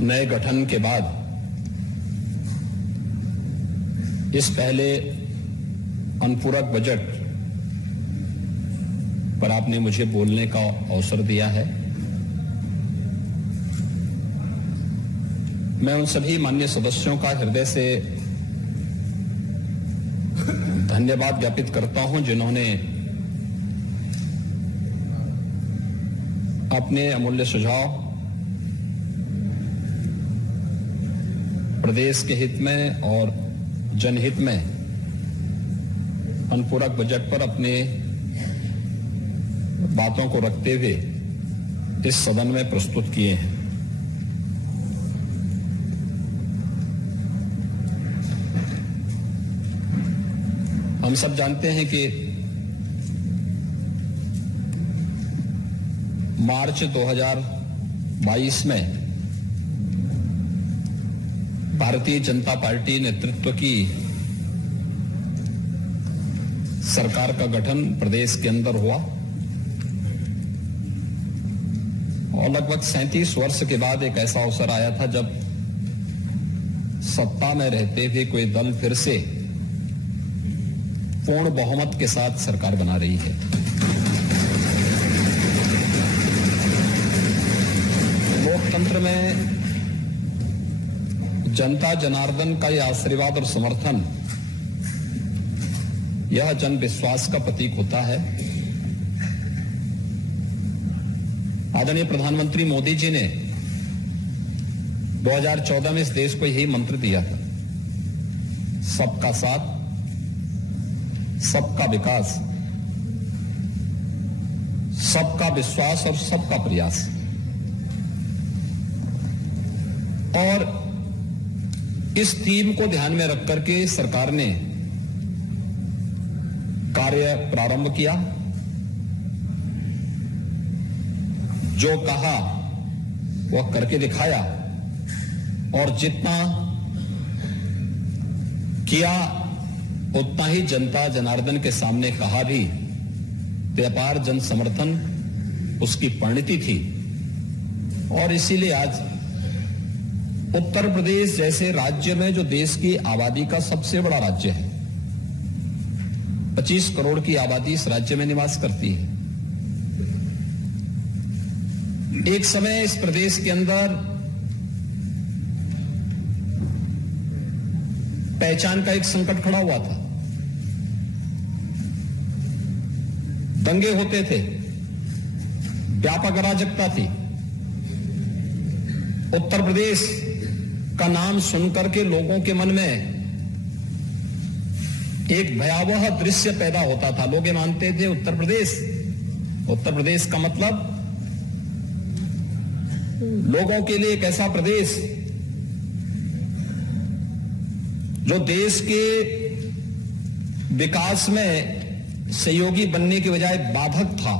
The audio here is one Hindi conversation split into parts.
नए गठन के बाद इस पहले अनुपूरक बजट पर आपने मुझे बोलने का अवसर दिया है। मैं उन सभी माननीय सदस्यों का हृदय से धन्यवाद ज्ञापित करता हूं जिन्होंने अपने अमूल्य सुझाव प्रदेश के हित में और जनहित में अनुपूरक बजट पर अपने बातों को रखते हुए इस सदन में प्रस्तुत किए हैं। हम सब जानते हैं कि मार्च 2022 में भारतीय जनता पार्टी नेतृत्व की सरकार का गठन प्रदेश के अंदर हुआ और लगभग 37 वर्ष के बाद एक ऐसा अवसर आया था जब सत्ता में रहते हुए कोई दल फिर से पूर्ण बहुमत के साथ सरकार बना रही है। लोकतंत्र में जनता जनार्दन का यह आशीर्वाद और समर्थन यह जन विश्वास का प्रतीक होता है। आदरणीय प्रधानमंत्री मोदी जी ने 2014 में इस देश को यही मंत्र दिया था, सबका साथ, सबका विकास, सबका विश्वास और सबका प्रयास। और इस थीम को ध्यान में रख करके सरकार ने कार्य प्रारंभ किया। जो कहा वह करके दिखाया और जितना किया उतना ही जनता जनार्दन के सामने कहा भी तो अपार जन समर्थन उसकी परिणति थी। और इसीलिए आज उत्तर प्रदेश जैसे राज्य में जो देश की आबादी का सबसे बड़ा राज्य है, 25 करोड़ की आबादी इस राज्य में निवास करती है। एक समय इस प्रदेश के अंदर पहचान का एक संकट खड़ा हुआ था, दंगे होते थे, व्यापक अराजकता थी। उत्तर प्रदेश का नाम सुनकर के लोगों के मन में एक भयावह दृश्य पैदा होता था। लोग ये मानते थे उत्तर प्रदेश का मतलब लोगों के लिए एक ऐसा प्रदेश जो देश के विकास में सहयोगी बनने की बजाय बाधक था,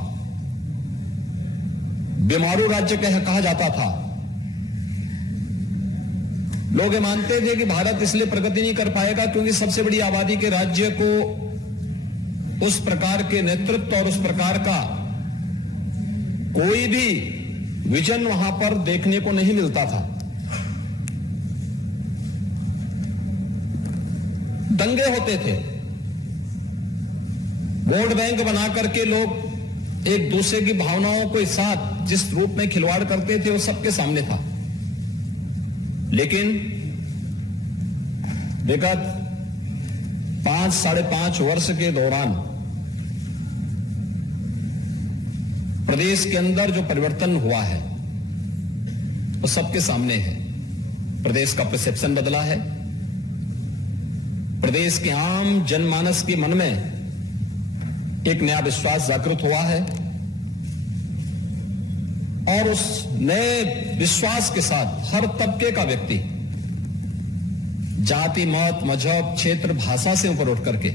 बीमारू राज्य कहा जाता था। लोग ये मानते थे कि भारत इसलिए प्रगति नहीं कर पाएगा क्योंकि सबसे बड़ी आबादी के राज्य को उस प्रकार के नेतृत्व और उस प्रकार का कोई भी विजन वहां पर देखने को नहीं मिलता था। दंगे होते थे, वोट बैंक बना करके लोग एक दूसरे की भावनाओं को एक साथ जिस रूप में खिलवाड़ करते थे वो सबके सामने था। लेकिन विगत 5-5.5 वर्ष के दौरान प्रदेश के अंदर जो परिवर्तन हुआ है वो सबके सामने है। प्रदेश का परसेप्शन बदला है, प्रदेश के आम जनमानस के मन में एक नया विश्वास जागृत हुआ है और उस नए विश्वास के साथ हर तबके का व्यक्ति जाति, मत, मजहब, क्षेत्र, भाषा से ऊपर उठ करके,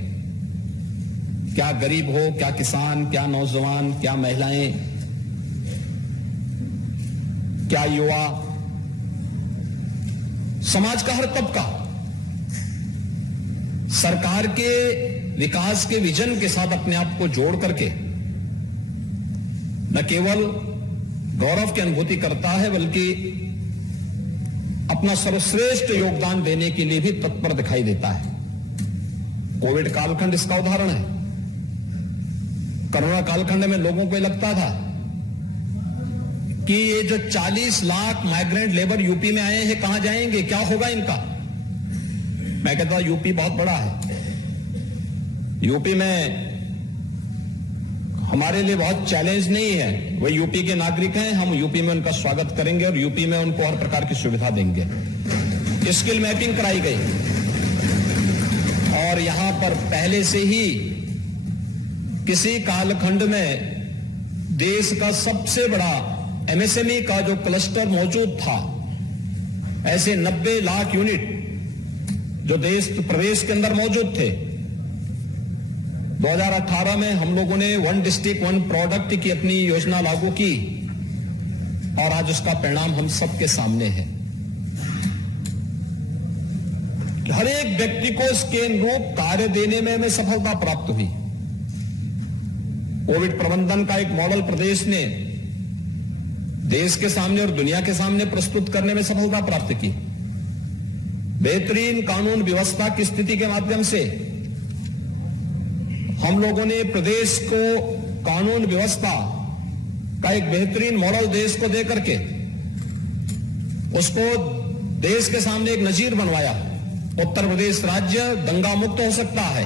क्या गरीब हो, क्या किसान, क्या नौजवान, क्या महिलाएं, क्या युवा, समाज का हर तबका सरकार के विकास के विजन के साथ अपने आप को जोड़ करके न केवल गौरव की अनुभूति करता है बल्कि अपना सर्वश्रेष्ठ योगदान देने के लिए भी तत्पर दिखाई देता है। कोविड कालखंड इसका उदाहरण है। कोरोना कालखंड में लोगों को लगता था कि ये जो 40 लाख माइग्रेंट लेबर यूपी में आए हैं कहां जाएंगे, क्या होगा इनका। मैं कहता हूं यूपी बहुत बड़ा है। यूपी में हमारे लिए बहुत चैलेंज नहीं है। वह यूपी के नागरिक हैं, हम यूपी में उनका स्वागत करेंगे और यूपी में उनको हर प्रकार की सुविधा देंगे। स्किल मैपिंग कराई गई और यहां पर पहले से ही किसी कालखंड में देश का सबसे बड़ा एमएसएमई का जो क्लस्टर मौजूद था, ऐसे 90 लाख यूनिट जो प्रदेश के अंदर मौजूद थे, 2018 में हम लोगों ने 1 डिस्ट्रिक्ट 1 प्रोडक्ट की अपनी योजना लागू की और आज उसका परिणाम हम सबके सामने है। हर एक व्यक्ति को इसके अनुरूप कार्य देने में हमें सफलता प्राप्त हुई। कोविड प्रबंधन का एक मॉडल प्रदेश ने देश के सामने और दुनिया के सामने प्रस्तुत करने में सफलता प्राप्त की। बेहतरीन कानून व्यवस्था की स्थिति के माध्यम से हम लोगों ने प्रदेश को कानून व्यवस्था का एक बेहतरीन मॉडल देश को देकर के उसको देश के सामने एक नजीर बनवाया। उत्तर प्रदेश राज्य दंगा मुक्त हो सकता है,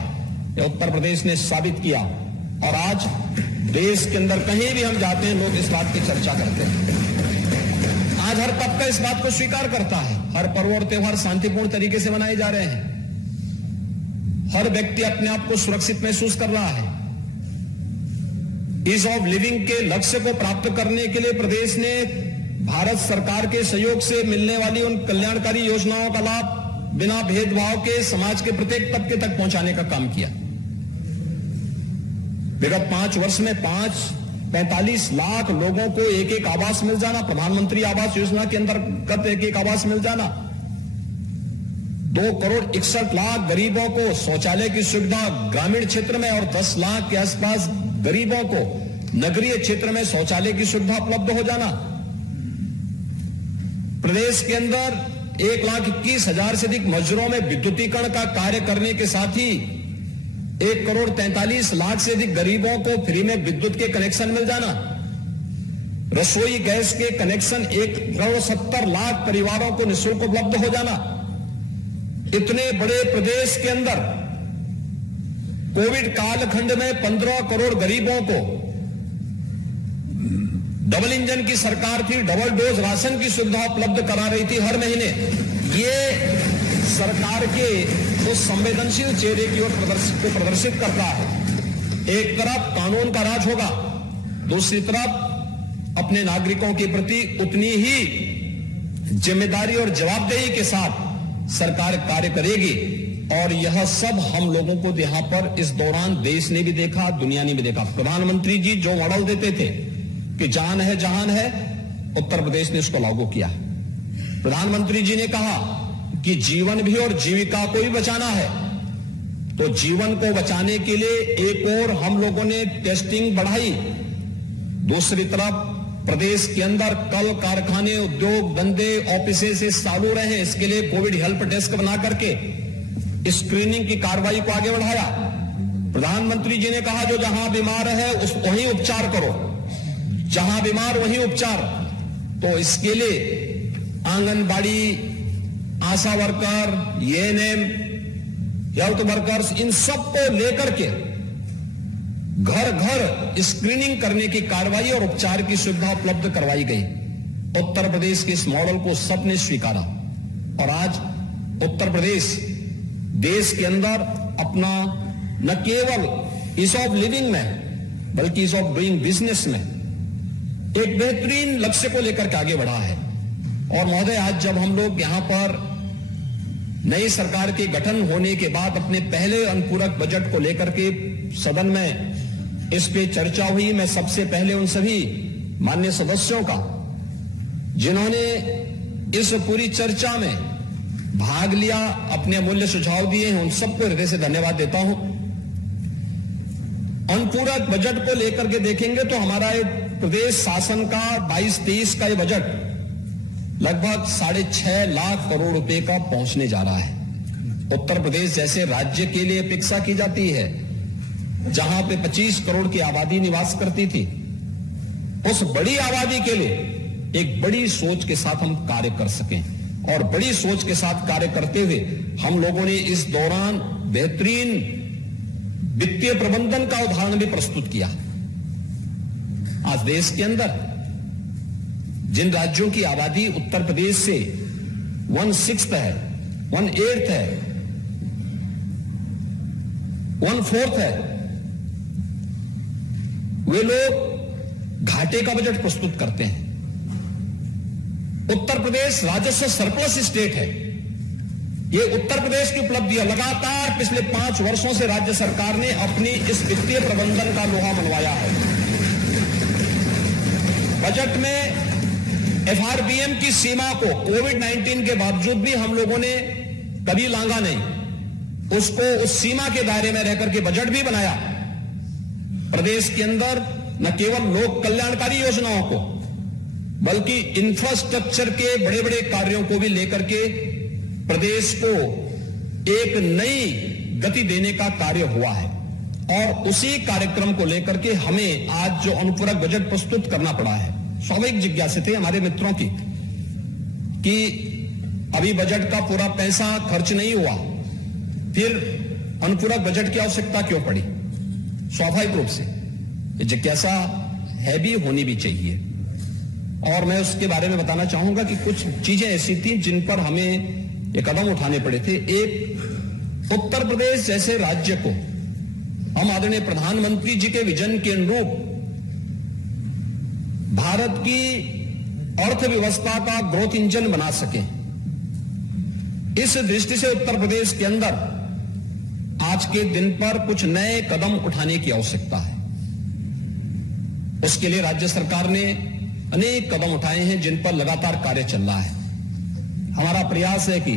यह उत्तर प्रदेश ने साबित किया और आज देश के अंदर कहीं भी हम जाते हैं लोग इस बात की चर्चा करते हैं। आज हर तबका इस बात को स्वीकार करता है। हर पर्व और त्योहार शांतिपूर्ण तरीके से मनाए जा रहे हैं। हर व्यक्ति अपने आप को सुरक्षित महसूस कर रहा है। ईज ऑफ लिविंग के लक्ष्य को प्राप्त करने के लिए प्रदेश ने भारत सरकार के सहयोग से मिलने वाली उन कल्याणकारी योजनाओं का लाभ बिना भेदभाव के समाज के प्रत्येक तबके तक पहुंचाने का काम किया। विगत 5 वर्ष में 45 लाख लोगों को एक आवास मिल जाना, प्रधानमंत्री आवास योजना के अंतर्गत एक आवास मिल जाना, 2 करोड़ 61 लाख गरीबों को शौचालय की सुविधा ग्रामीण क्षेत्र में और 10 लाख के आसपास गरीबों को नगरीय क्षेत्र में शौचालय की सुविधा उपलब्ध हो जाना। प्रदेश के अंदर 1,21,000 से अधिक मजदूरों में विद्युतीकरण का कार्य करने के साथ ही 1 करोड़ 43 लाख से अधिक गरीबों को फ्री में विद्युत के कनेक्शन मिल जाना, रसोई गैस के कनेक्शन 1 करोड़ 70 लाख परिवारों को निःशुल्क उपलब्ध हो जाना। इतने बड़े प्रदेश के अंदर कोविड कालखंड में 15 करोड़ गरीबों को डबल इंजन की सरकार थी, डबल डोज राशन की सुविधा उपलब्ध करा रही थी हर महीने। ये सरकार के उस संवेदनशील चेहरे की ओर प्रदर्शित करता है। एक तरफ कानून का राज होगा, दूसरी तरफ अपने नागरिकों के प्रति उतनी ही जिम्मेदारी और जवाबदेही के साथ सरकार कार्य करेगी। और यह सब हम लोगों को यहां पर इस दौरान देश ने भी देखा, दुनिया ने भी देखा। प्रधानमंत्री जी जो मॉडल देते थे कि जान है जहान है, उत्तर प्रदेश ने इसको लागू किया। प्रधानमंत्री जी ने कहा कि जीवन भी और जीविका को भी बचाना है, तो जीवन को बचाने के लिए एक और हम लोगों ने टेस्टिंग बढ़ाई। दूसरी तरफ प्रदेश के अंदर कल कारखाने, उद्योग, धंधे, ऑफिसें से चालू रहे, इसके लिए कोविड हेल्प डेस्क बना करके स्क्रीनिंग की कार्रवाई को आगे बढ़ाया। प्रधानमंत्री जी ने कहा जो जहां बीमार है उस वहीं उपचार करो, जहां बीमार वहीं उपचार। तो इसके लिए आंगनबाड़ी, आशा वर्कर, एएनएम, हेल्थ वर्कर्स, इन सबको लेकर के घर घर स्क्रीनिंग करने की कार्रवाई और उपचार की सुविधा उपलब्ध करवाई गई। उत्तर प्रदेश के इस मॉडल को सबने स्वीकारा और आज उत्तर प्रदेश देश के अंदर अपना न केवल ईज ऑफ लिविंग में बल्कि ईज ऑफ डूइंग बिजनेस में एक बेहतरीन लक्ष्य को लेकर के आगे बढ़ा है। और महोदय, आज जब हम लोग यहां पर नई सरकार के गठन होने के बाद अपने पहले अनुपूरक बजट को लेकर के सदन में इस पे चर्चा हुई, मैं सबसे पहले उन सभी माननीय सदस्यों का जिन्होंने इस पूरी चर्चा में भाग लिया, अपने अमूल्य सुझाव दिए हैं, उन सबको हृदय से धन्यवाद देता हूं। अनुपूरक बजट को लेकर के देखेंगे तो हमारा प्रदेश शासन का 22-23 का ये बजट लगभग 6.5 लाख करोड़ रुपए का पहुंचने जा रहा है। उत्तर प्रदेश जैसे राज्य के लिए अपेक्षा की जाती है जहां पे 25 करोड़ की आबादी निवास करती थी, उस बड़ी आबादी के लिए एक बड़ी सोच के साथ हम कार्य कर सकें, और बड़ी सोच के साथ कार्य करते हुए हम लोगों ने इस दौरान बेहतरीन वित्तीय प्रबंधन का उदाहरण भी प्रस्तुत किया। आज देश के अंदर जिन राज्यों की आबादी उत्तर प्रदेश से 1/6 है, 1/8 है, 1/4 है, वे लोग घाटे का बजट प्रस्तुत करते हैं। उत्तर प्रदेश राजस्व सरप्लस स्टेट है। यह उत्तर प्रदेश की उपलब्धि है। लगातार पिछले 5 वर्षों से राज्य सरकार ने अपनी इस वित्तीय प्रबंधन का लोहा मनवाया है। बजट में एफआरबीएम की सीमा को कोविड-19 के बावजूद भी हम लोगों ने कभी लांघा नहीं। उसको उस सीमा के दायरे में रहकर के बजट भी बनाया। प्रदेश के अंदर न केवल लोक कल्याणकारी योजनाओं को बल्कि इंफ्रास्ट्रक्चर के बड़े बड़े कार्यों को भी लेकर के प्रदेश को एक नई गति देने का कार्य हुआ है। और उसी कार्यक्रम को लेकर के हमें आज जो अनुपूरक बजट प्रस्तुत करना पड़ा है, स्वाभाविक जिज्ञासा थी हमारे मित्रों की कि अभी बजट का पूरा पैसा खर्च नहीं हुआ, फिर अनुपूरक बजट की आवश्यकता क्यों पड़ी? स्वाभाविक रूप से जिज्ञासा है भी, होनी भी चाहिए। और मैं उसके बारे में बताना चाहूंगा कि कुछ चीजें ऐसी थी जिन पर हमें ये कदम उठाने पड़े थे। एक, उत्तर प्रदेश जैसे राज्य को हम आदरणीय प्रधानमंत्री जी के विजन के अनुरूप भारत की अर्थव्यवस्था का ग्रोथ इंजन बना सके, इस दृष्टि से उत्तर प्रदेश के अंदर आज के दिन पर कुछ नए कदम उठाने की आवश्यकता है। उसके लिए राज्य सरकार ने अनेक कदम उठाए हैं जिन पर लगातार कार्य चल रहा है। हमारा प्रयास है कि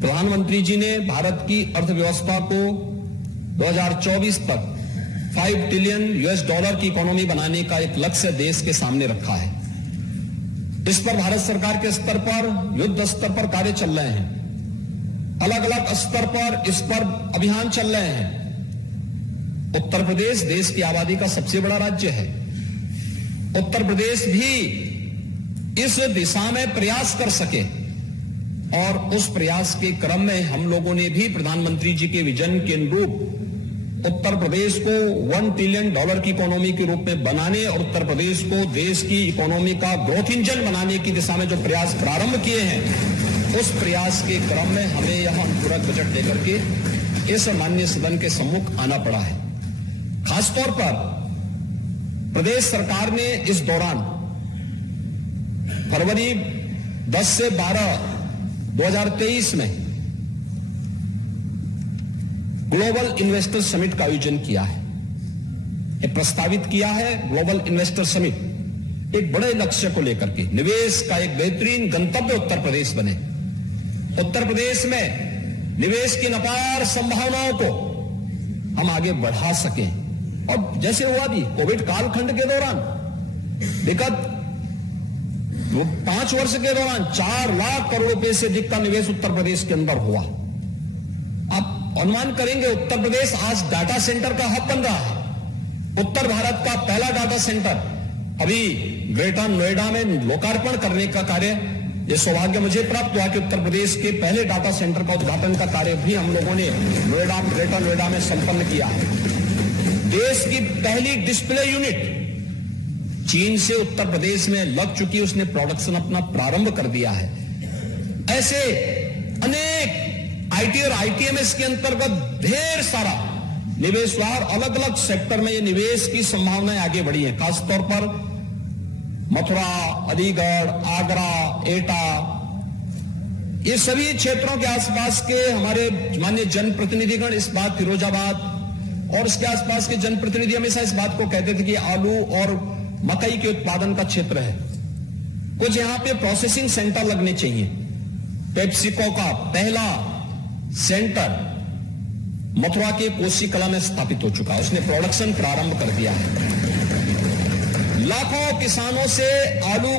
प्रधानमंत्री जी ने भारत की अर्थव्यवस्था को 2024 तक $5 ट्रिलियन की इकोनॉमी बनाने का एक लक्ष्य देश के सामने रखा है। इस पर भारत सरकार के स्तर पर, युद्ध स्तर पर कार्य चल रहे हैं। अलग अलग स्तर पर इस पर अभियान चल रहे हैं। उत्तर प्रदेश देश की आबादी का सबसे बड़ा राज्य है। उत्तर प्रदेश भी इस दिशा में प्रयास कर सके, और उस प्रयास के क्रम में हम लोगों ने भी प्रधानमंत्री जी के विजन के अनुरूप उत्तर प्रदेश को $1 ट्रिलियन की इकोनॉमी के रूप में बनाने और उत्तर प्रदेश को देश की इकोनॉमी का ग्रोथ इंजन बनाने की दिशा में जो प्रयास प्रारंभ किए हैं, उस प्रयास के क्रम में हमें यह अनुपूरक बजट लेकर के इस माननीय सदन के सम्मुख आना पड़ा है। खासतौर पर प्रदेश सरकार ने इस दौरान फरवरी 10 से 12, 2023 में ग्लोबल इन्वेस्टर समिट का आयोजन किया है। यह प्रस्तावित किया है ग्लोबल इन्वेस्टर समिट एक बड़े लक्ष्य को लेकर के, निवेश का एक बेहतरीन गंतव्य उत्तर प्रदेश बने। उत्तर प्रदेश में निवेश की अपार संभावनाओं को हम आगे बढ़ा सकें। और जैसे हुआ भी कोविड कालखंड के दौरान, विगत 5 वर्ष के दौरान 4 लाख करोड़ रुपए से अधिक का निवेश उत्तर प्रदेश के अंदर हुआ। आप अनुमान करेंगे उत्तर प्रदेश आज डाटा सेंटर का हब बन रहा है। उत्तर भारत का पहला डाटा सेंटर अभी ग्रेटर नोएडा में लोकार्पण करने का कार्य, ये सौभाग्य मुझे प्राप्त हुआ कि उत्तर प्रदेश के पहले डाटा सेंटर का उद्घाटन का कार्य भी हम लोगों ने ग्रेटर नोएडा में संपन्न किया है। देश की पहली डिस्प्ले यूनिट चीन से उत्तर प्रदेश में लग चुकी, उसने प्रोडक्शन अपना प्रारंभ कर दिया है। ऐसे अनेक आईटी और आईटीएमएस के अंतर्गत ढेर सारा निवेश हुआ और अलग अलग सेक्टर में ये निवेश की संभावनाएं आगे बढ़ी हैं। खासतौर पर मथुरा, अलीगढ़, आगरा, एटा, ये सभी क्षेत्रों के आसपास के हमारे माननीय जनप्रतिनिधिगण इस बात, फिरोजाबाद और इसके आसपास के जनप्रतिनिधि हमेशा इस बात को कहते थे कि आलू और मकई के उत्पादन का क्षेत्र है, कुछ यहां पे प्रोसेसिंग सेंटर लगने चाहिए। पेप्सिको का पहला सेंटर मथुरा के कोसी कला में स्थापित हो चुका है, उसने प्रोडक्शन प्रारंभ कर दिया है। लाखों किसानों से आलू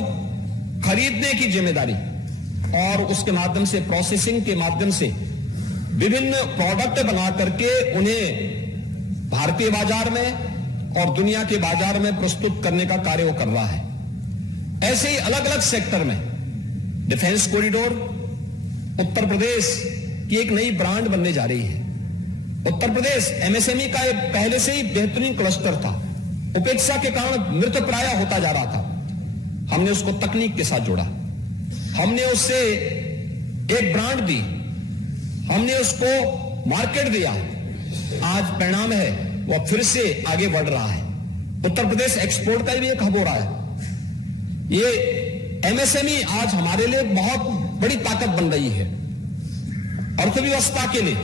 खरीदने की जिम्मेदारी और उसके माध्यम से प्रोसेसिंग के माध्यम से विभिन्न प्रोडक्ट बना करके उन्हें भारतीय बाजार में और दुनिया के बाजार में प्रस्तुत करने का कार्य वो कर रहा है। ऐसे ही अलग अलग सेक्टर में डिफेंस कॉरिडोर, उत्तर प्रदेश की एक नई ब्रांड बनने जा रही है। उत्तर प्रदेश एमएसएमई का एक पहले से ही बेहतरीन क्लस्टर था, उपेक्षा के कारण मृतप्राय होता जा रहा था। हमने उसको तकनीक के साथ जोड़ा, हमने उससे एक ब्रांड दी, हमने उसको मार्केट दिया। आज परिणाम है वह फिर से आगे बढ़ रहा है। उत्तर प्रदेश एक्सपोर्ट का भी एक हब हो रहा है। ये एमएसएमई आज हमारे लिए बहुत बड़ी ताकत बन रही है अर्थव्यवस्था के लिए,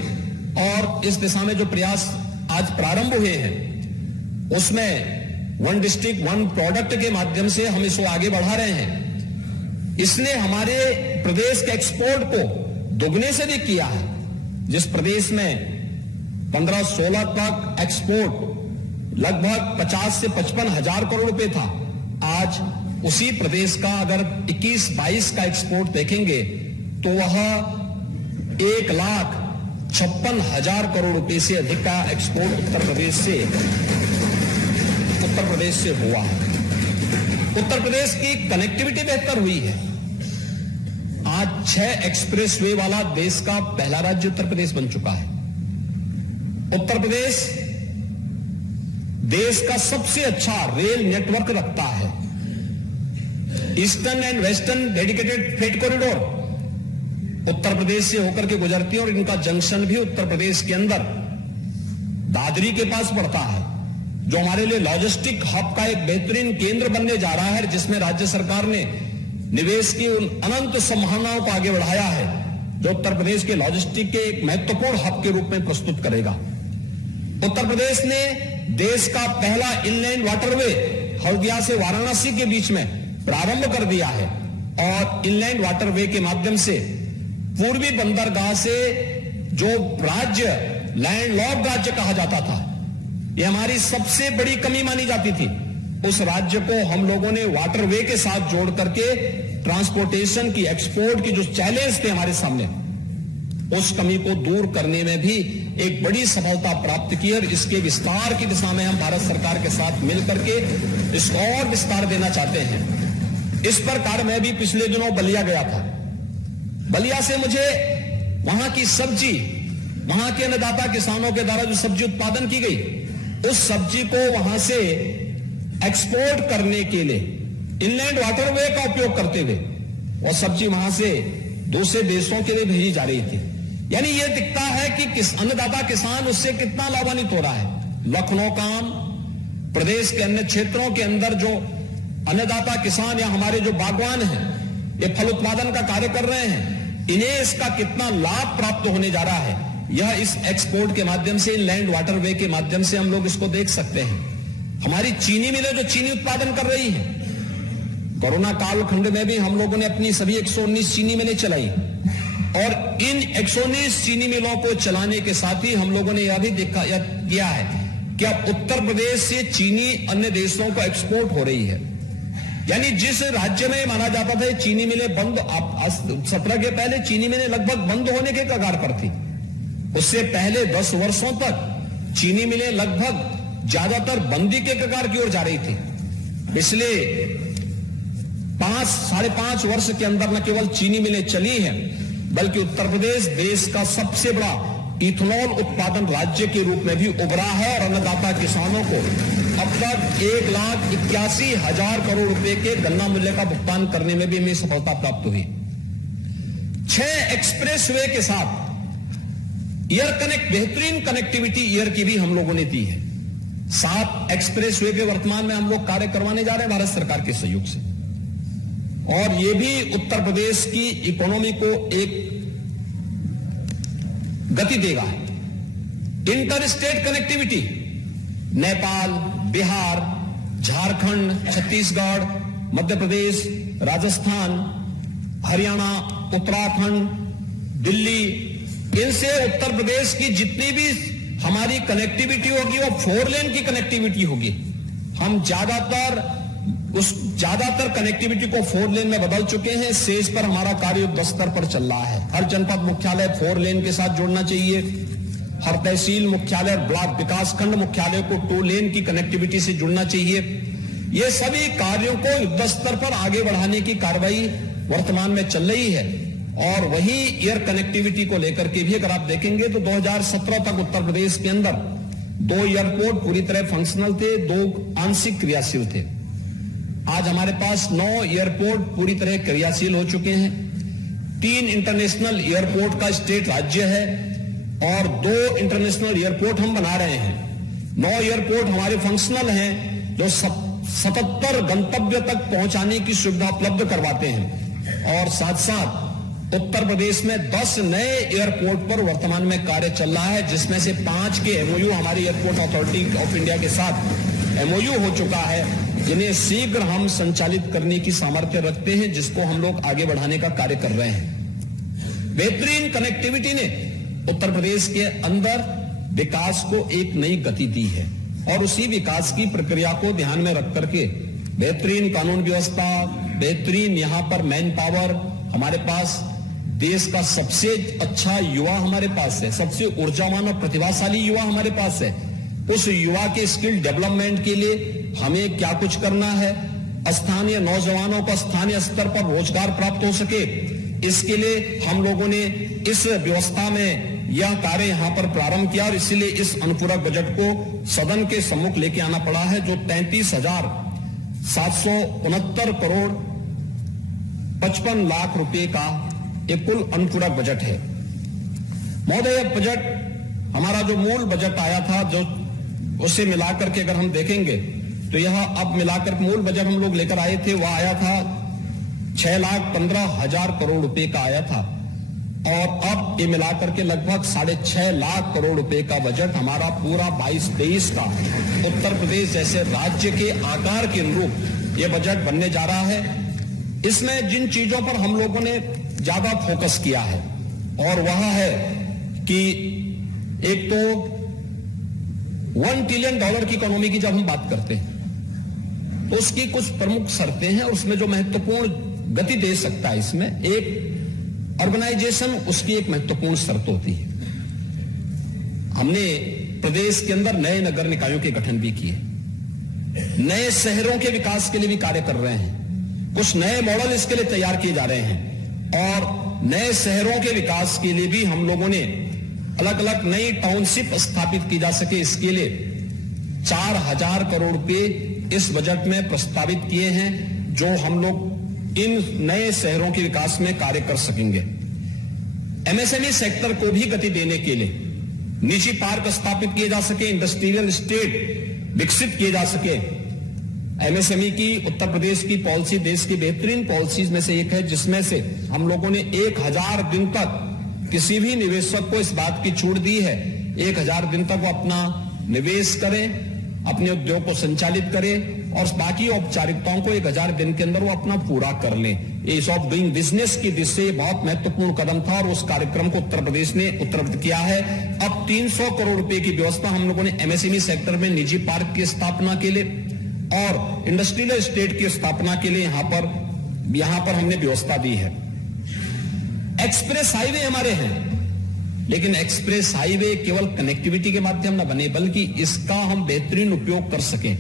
और इस दिशा में जो प्रयास आज प्रारंभ हुए हैं उसमें वन डिस्ट्रिक्ट वन प्रोडक्ट के माध्यम से हम इसको आगे बढ़ा रहे हैं। इसने हमारे प्रदेश के एक्सपोर्ट को दोगुने से भी किया है। जिस प्रदेश में 15-16 तक एक्सपोर्ट लगभग 50 से 55 हजार करोड़ रुपए था, आज उसी प्रदेश का अगर 21-22 का एक्सपोर्ट देखेंगे तो वह 1,56,000 करोड़ रुपए से अधिक का एक्सपोर्ट उत्तर प्रदेश से हुआ है। उत्तर प्रदेश की कनेक्टिविटी बेहतर हुई है। आज 6 एक्सप्रेसवे वाला देश का पहला राज्य उत्तर प्रदेश बन चुका है। उत्तर प्रदेश देश का सबसे अच्छा रेल नेटवर्क रखता है। Eastern and western dedicated freight corridor Uttar Pradesh से होकर के गुजरती है और इनका जंक्शन भी उत्तर प्रदेश के अंदर दादरी के पास पड़ता है, जो हमारे लिए लॉजिस्टिक हब का एक बेहतरीन केंद्र बनने जा रहा है, जिसमें राज्य सरकार ने निवेश की उन अनंत संभावनाओं को आगे बढ़ाया है, जो उत्तर प्रदेश के लॉजिस्टिक के एक महत्वपूर्ण हब के रूप में प्रस्तुत करेगा। उत्तर प्रदेश ने देश का पहला इनलैंड वाटरवे हल्दिया से वाराणसी के बीच में प्रारंभ कर दिया है, और इनलैंड वाटरवे के माध्यम से पूर्वी बंदरगाह से जो राज्य लैंडलॉक्ड राज्य कहा जाता था, यह हमारी सबसे बड़ी कमी मानी जाती थी, उस राज्य को हम लोगों ने वाटरवे के साथ जोड़ करके ट्रांसपोर्टेशन की, एक्सपोर्ट की जो चैलेंज थे हमारे सामने, उस कमी को दूर करने में भी एक बड़ी सफलता प्राप्त की। और इसके विस्तार की दिशा में हम भारत सरकार के साथ मिलकर के इसको और विस्तार देना चाहते हैं। इस प्रकार मैं भी पिछले दिनों बलिया गया था। बलिया से मुझे वहां की सब्जी, वहां के अन्नदाता किसानों के द्वारा जो सब्जी उत्पादन की गई, उस सब्जी को वहां से एक्सपोर्ट करने के लिए इनलैंड वाटरवे का उपयोग करते हुए वो सब्जी वहां से दूसरे देशों के लिए भेजी जा रही थी। यानी यह दिखता है कि अन्नदाता किसान उससे कितना लाभान्वित हो रहा है। लखनऊ काम, प्रदेश के अन्य क्षेत्रों के अंदर जो अन्नदाता किसान या हमारे जो बागवान हैं, ये फल उत्पादन का कार्य कर रहे हैं, इन्हें इसका कितना लाभ प्राप्त होने जा रहा है, यह इस एक्सपोर्ट के माध्यम से, इनलैंड वाटरवे के माध्यम से हम लोग इसको देख सकते हैं। हमारी चीनी मिलें जो चीनी उत्पादन कर रही है, कोरोना कालखंड में भी हम लोगों ने अपनी सभी 119 चीनी मिलें चलाई, और इन 119 चीनी मिलों को चलाने के साथ ही हम लोगों ने यह भी किया है कि अब उत्तर प्रदेश से चीनी अन्य देशों को एक्सपोर्ट हो रही है। यानी जिस राज्य में माना जाता था चीनी मिलें बंद, 17 के पहले चीनी मिलें लगभग बंद होने के कगार पर थी, उससे पहले 10 वर्षों तक चीनी मिलें लगभग ज्यादातर बंदी के कगार की ओर जा रही थी। पिछले 5-5.5 वर्ष के अंदर न केवल चीनी मिलें चली हैं, बल्कि उत्तर प्रदेश देश का सबसे बड़ा इथेनॉल उत्पादन राज्य के रूप में भी उभरा है, और अन्नदाता किसानों को अब तक 1,81,000 करोड़ रुपए के गन्ना मूल्य का भुगतान करने में भी हमें सफलता प्राप्त हुई। 6 एक्सप्रेसवे के साथ एयर कनेक्ट, बेहतरीन कनेक्टिविटी एयर की भी हम लोगों ने दी है। 7 एक्सप्रेसवे पे वर्तमान में हम लोग कार्य करवाने जा रहे हैं भारत सरकार के सहयोग से, और ये भी उत्तर प्रदेश की इकोनॉमी को एक गति देगा। Inter state connectivity, Nepal, Bihar, Jharkhand, Chhattisgarh, Madhya Pradesh, Rajasthan, Haryana, Uttarakhand, Delhi, इनसे उत्तर प्रदेश की जितनी भी हमारी कनेक्टिविटी होगी वो 4 लेन की कनेक्टिविटी होगी। हम ज्यादातर उस ज्यादातर कनेक्टिविटी को 4 लेन में बदल चुके हैं। शेष पर हमारा कार्य युद्ध स्तर पर चल रहा है। हर जनपद मुख्यालय 4 लेन के साथ जोड़ना चाहिए। हर तहसील मुख्यालय और ब्लॉक विकासखंड मुख्यालय को 2 लेन की कनेक्टिविटी से जुड़ना चाहिए। ये सभी कार्यों को युद्ध स्तर पर आगे बढ़ाने की कार्रवाई वर्तमान में चल रही है। और वही एयर कनेक्टिविटी को लेकर के भी अगर आप देखेंगे तो 2017 तक उत्तर प्रदेश के अंदर 2 एयरपोर्ट पूरी तरह फंक्शनल थे, 2 आंशिक क्रियाशील थे। आज हमारे पास 9 एयरपोर्ट पूरी तरह क्रियाशील हो चुके हैं। 3 इंटरनेशनल एयरपोर्ट का स्टेट राज्य है और 2 इंटरनेशनल एयरपोर्ट हम बना रहे हैं। 9 एयरपोर्ट हमारे फंक्शनल हैं जो 77 गंतव्य तक पहुंचाने की सुविधा उपलब्ध करवाते हैं। और साथ साथ उत्तर प्रदेश में 10 नए एयरपोर्ट पर वर्तमान में कार्य चल रहा है, जिसमें से 5 के एमओयू हमारी एयरपोर्ट अथॉरिटी ऑफ इंडिया के साथ एमओयू हो चुका है, जिन्हें शीघ्र हम संचालित करने की सामर्थ्य रखते हैं, जिसको हम लोग आगे बढ़ाने का कार्य कर रहे हैं। बेहतरीन कनेक्टिविटी ने उत्तर प्रदेश के अंदर विकास को एक नई गति दी है और उसी विकास की प्रक्रिया को ध्यान में रख करके बेहतरीन कानून व्यवस्था, बेहतरीन यहां पर मैन पावर, हमारे पास देश का सबसे अच्छा युवा हमारे पास है, सबसे ऊर्जावान और प्रतिभाशाली युवा हमारे पास है। उस युवा के स्किल डेवलपमेंट के लिए हमें क्या कुछ करना है, स्थानीय नौजवानों को स्थानीय स्तर पर रोजगार प्राप्त हो सके, इसके लिए हम लोगों ने इस व्यवस्था में यह कार्य यहां पर प्रारंभ किया और इसीलिए इस अनुपूरक बजट को सदन के सम्मुख लेके आना पड़ा है, जो 33,769 करोड़ 55 लाख रुपए का एक कुल अनुपूरक बजट है। महोदय, बजट हमारा जो मूल बजट आया था, जो उसे मिलाकर के अगर हम देखेंगे तो यह अब मिलाकर मूल बजट हम लोग लेकर आए थे, वह आया था 6,15,000 करोड़ रुपए का आया था और अब ये मिलाकर के लगभग 6.5 लाख करोड़ रुपए का बजट हमारा पूरा 22-23 का उत्तर प्रदेश जैसे राज्य के आकार के अनुरूप ये बजट बनने जा रहा है। इसमें जिन चीजों पर हम लोगों ने ज्यादा फोकस किया है और वह है कि एक तो $1 ट्रिलियन की इकोनॉमी की जब हम बात करते हैं तो उसकी कुछ प्रमुख शर्तें हैं और उसमें जो महत्वपूर्ण गति दे सकता है, इसमें एक ऑर्गेनाइजेशन उसकी एक महत्वपूर्ण शर्त होती है। हमने प्रदेश के अंदर नए नगर निकायों के गठन भी किए, नए शहरों के विकास के लिए भी कार्य कर रहे हैं, कुछ नए मॉडल इसके लिए तैयार किए जा रहे हैं और नए शहरों के विकास के लिए भी हम लोगों ने अलग अलग नई टाउनशिप स्थापित की जा सके, इसके लिए 4,000 करोड़ रुपए इस बजट में प्रस्तावित किए हैं, जो हम लोग इन नए शहरों के विकास में कार्य कर सकेंगे। एमएसएमई सेक्टर को भी गति देने के लिए निजी पार्क स्थापित किए जा सके, इंडस्ट्रियल स्टेट विकसित किए जा सके। एमएसएमई की उत्तर प्रदेश की पॉलिसी देश की बेहतरीन पॉलिसीज में से एक है, जिसमें से हम लोगों ने 1000 दिन तक किसी भी निवेशक को इस बात की छूट दी है, 1000 दिन तक वो अपना निवेश करें, अपने उद्योग को संचालित करें और बाकी औपचारिकताओं को 1000 दिन के अंदर वो अपना पूरा कर लें। ईज ऑफ डूइंग बिजनेस की दिशा से बहुत महत्वपूर्ण कदम था और उस कार्यक्रम को उत्तर प्रदेश ने उत्तरप्रदेश किया है। अब 300 करोड़ रुपए की व्यवस्था हम लोगों ने एमएसएमई सेक्टर में निजी पार्क की स्थापना के लिए और इंडस्ट्रियल स्टेट की स्थापना के लिए यहां पर हमने व्यवस्था दी है। एक्सप्रेस हाईवे हमारे हैं, लेकिन एक्सप्रेस हाईवे केवल कनेक्टिविटी के माध्यम न बने, बल्कि इसका हम बेहतरीन उपयोग कर सकें।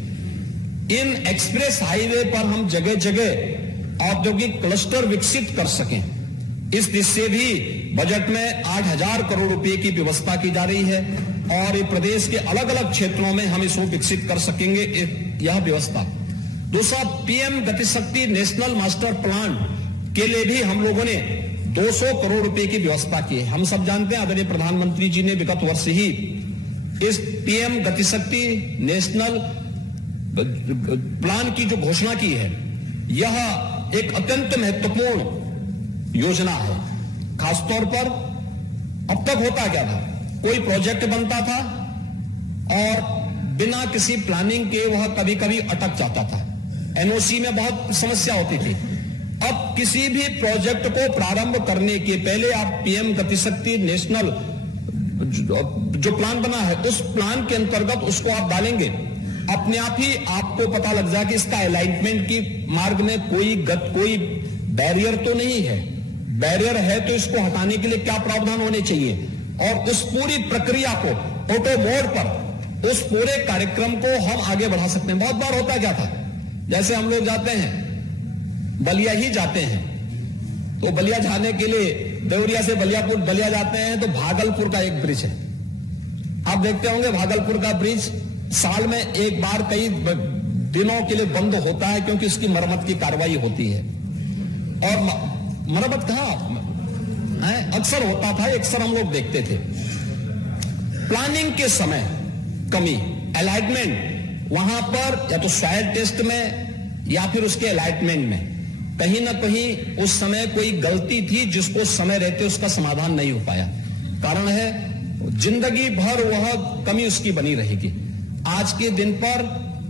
इन एक्सप्रेस हाईवे पर हम जगह जगह औद्योगिक क्लस्टर विकसित कर सकें, इस दिशा से भी बजट में 8,000 करोड़ रुपए की व्यवस्था की जा रही है और ये प्रदेश के अलग अलग क्षेत्रों में हम इसको विकसित कर सकेंगे, यह व्यवस्था। दूसरा, PM Gatishakti national master plan के लिए भी हम लोगों ने 200 करोड़ रुपए की व्यवस्था की है। हम सब जानते हैं आदरणीय प्रधानमंत्री जी ने विगत वर्ष ही इस पीएम गतिशक्ति नेशनल प्लान की जो घोषणा की है, यह एक अत्यंत महत्वपूर्ण योजना है। खासतौर पर अब तक होता क्या था, कोई प्रोजेक्ट बनता था और बिना किसी प्लानिंग के वह कभी कभी अटक जाता था, एनओसी में बहुत समस्या होती थी। अब किसी भी प्रोजेक्ट को प्रारंभ करने के पहले आप पीएम गतिशक्ति नेशनल जो प्लान बना है उस प्लान के अंतर्गत उसको आप डालेंगे अपने आप ही आपको पता लग जाए कि इसका अलाइनमेंट की मार्ग में कोई बैरियर तो नहीं है। बैरियर है तो इसको हटाने के लिए क्या प्रावधान होने चाहिए, और उस पूरी प्रक्रिया को ऑटो मोड पर उस पूरे कार्यक्रम को हम आगे बढ़ा सकते हैं। बहुत बार होता क्या था, जैसे हम लोग जाते हैं, बलिया ही जाते हैं, तो बलिया जाने के लिए देवरिया से बलिया जाते हैं, तो भागलपुर का एक ब्रिज है, आप देखते होंगे भागलपुर का ब्रिज साल में एक बार कई दिनों के लिए बंद होता है, क्योंकि इसकी मरम्मत की कार्रवाई होती है। और मरम्मत कहां अक्सर होता था, अक्सर हम लोग देखते थे। प्लानिंग के समय कमी, अलाइनमेंट वहां पर या तो सॉइल टेस्ट में या फिर उसके अलाइनमेंट में कहीं ना कहीं उस समय कोई गलती थी, जिसको समय रहते उसका समाधान नहीं हो पाया। कारण है जिंदगी भर वह कमी उसकी बनी रहेगी। आज के दिन पर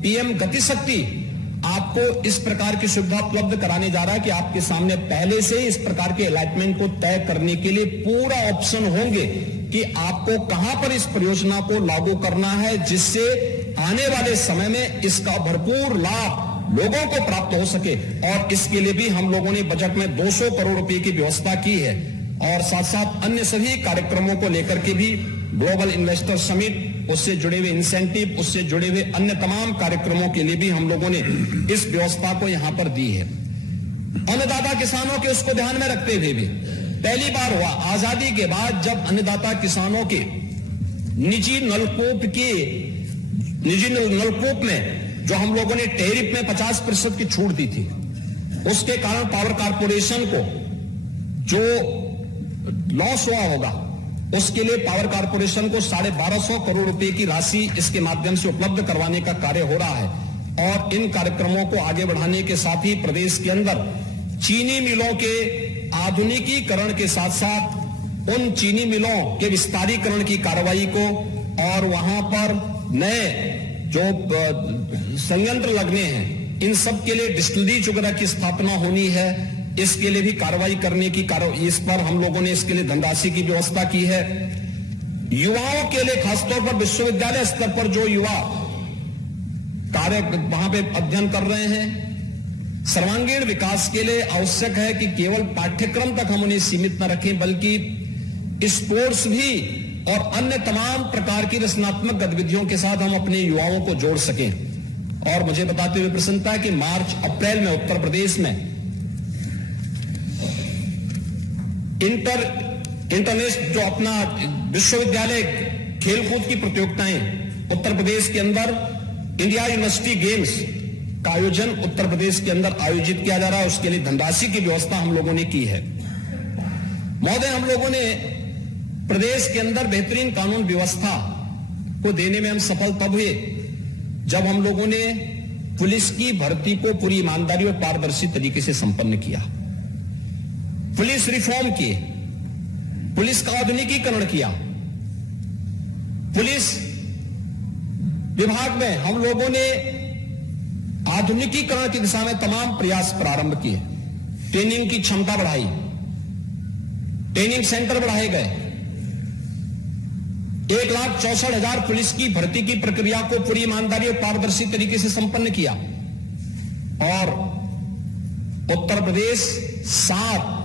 पीएम गति शक्ति आपको इस प्रकार की सुविधा उपलब्ध कराने जा रहा है कि आपके सामने पहले से इस प्रकार के अलाइनमेंट को तय करने के लिए पूरा ऑप्शन होंगे कि आपको कहां पर इस परियोजना को लागू करना है, जिससे आने वाले समय में इसका भरपूर लाभ लोगों को प्राप्त हो सके। और इसके लिए भी हम लोगों ने बजट में 200 करोड़ रुपए की व्यवस्था की है, और साथ साथ अन्य सभी कार्यक्रमों को लेकर के भी ग्लोबल इन्वेस्टर समिट, उससे जुड़े हुए इंसेंटिव, उससे जुड़े हुए अन्य तमाम कार्यक्रमों के लिए भी हम लोगों ने इस व्यवस्था को यहां पर दी है। अन्नदाता किसानों के उसको ध्यान में रखते हुए भी पहली बार हुआ आजादी के बाद, जब अन्नदाता किसानों के निजी नलकूप में जो हम लोगों ने टैरिफ में 50% की छूट दी थी, उसके कारण पावर कारपोरेशन को जो लॉस हुआ होगा, उसके लिए पावर कारपोरेशन को 1250 करोड़ रुपए की राशि इसके माध्यम से उपलब्ध करवाने का कार्य हो रहा है। और इन कार्यक्रमों को आगे बढ़ाने के साथ ही प्रदेश के अंदर चीनी मिलों के आधुनिकीकरण के साथ साथ उन चीनी मिलों के विस्तारीकरण की कार्रवाई को, और वहां पर नए जो संयंत्र लगने हैं, इन सब के लिए डिस्टिलरीज वगैरह की स्थापना होनी है। इसके लिए भी कार्रवाई करने की इस पर हम लोगों ने इसके लिए धनराशि की व्यवस्था की है। युवाओं के लिए खासतौर पर विश्वविद्यालय स्तर पर जो युवा कार्य वहां पे अध्ययन कर रहे हैं, सर्वांगीण विकास के लिए आवश्यक है कि केवल पाठ्यक्रम तक हम उन्हें सीमित न रखें, बल्कि स्पोर्ट्स भी और अन्य तमाम प्रकार की रचनात्मक गतिविधियों के साथ हम अपने युवाओं को जोड़ सकें। और मुझे बताते हुए प्रसन्नता है कि मार्च अप्रैल में उत्तर प्रदेश में इंटरनेशनल जो अपना विश्वविद्यालय खेलकूद की प्रतियोगिताएं उत्तर प्रदेश के अंदर इंडिया यूनिवर्सिटी गेम्स का आयोजन उत्तर प्रदेश के अंदर आयोजित किया जा रहा है। उसके लिए धनराशि की व्यवस्था हम लोगों ने की है। महोदय, हम लोगों ने प्रदेश के अंदर बेहतरीन कानून व्यवस्था को देने में हम सफल तब हुए जब हम लोगों ने पुलिस की भर्ती को पूरी ईमानदारी और पारदर्शी तरीके से संपन्न किया, पुलिस रिफॉर्म किए, पुलिस का आधुनिकीकरण किया, पुलिस विभाग में हम लोगों ने आधुनिकीकरण की दिशा में तमाम प्रयास प्रारंभ किए। ट्रेनिंग की क्षमता बढ़ाई, ट्रेनिंग सेंटर बढ़ाए गए, 1,64,000 पुलिस की भर्ती की प्रक्रिया को पूरी ईमानदारी और पारदर्शी तरीके से संपन्न किया। और उत्तर प्रदेश 7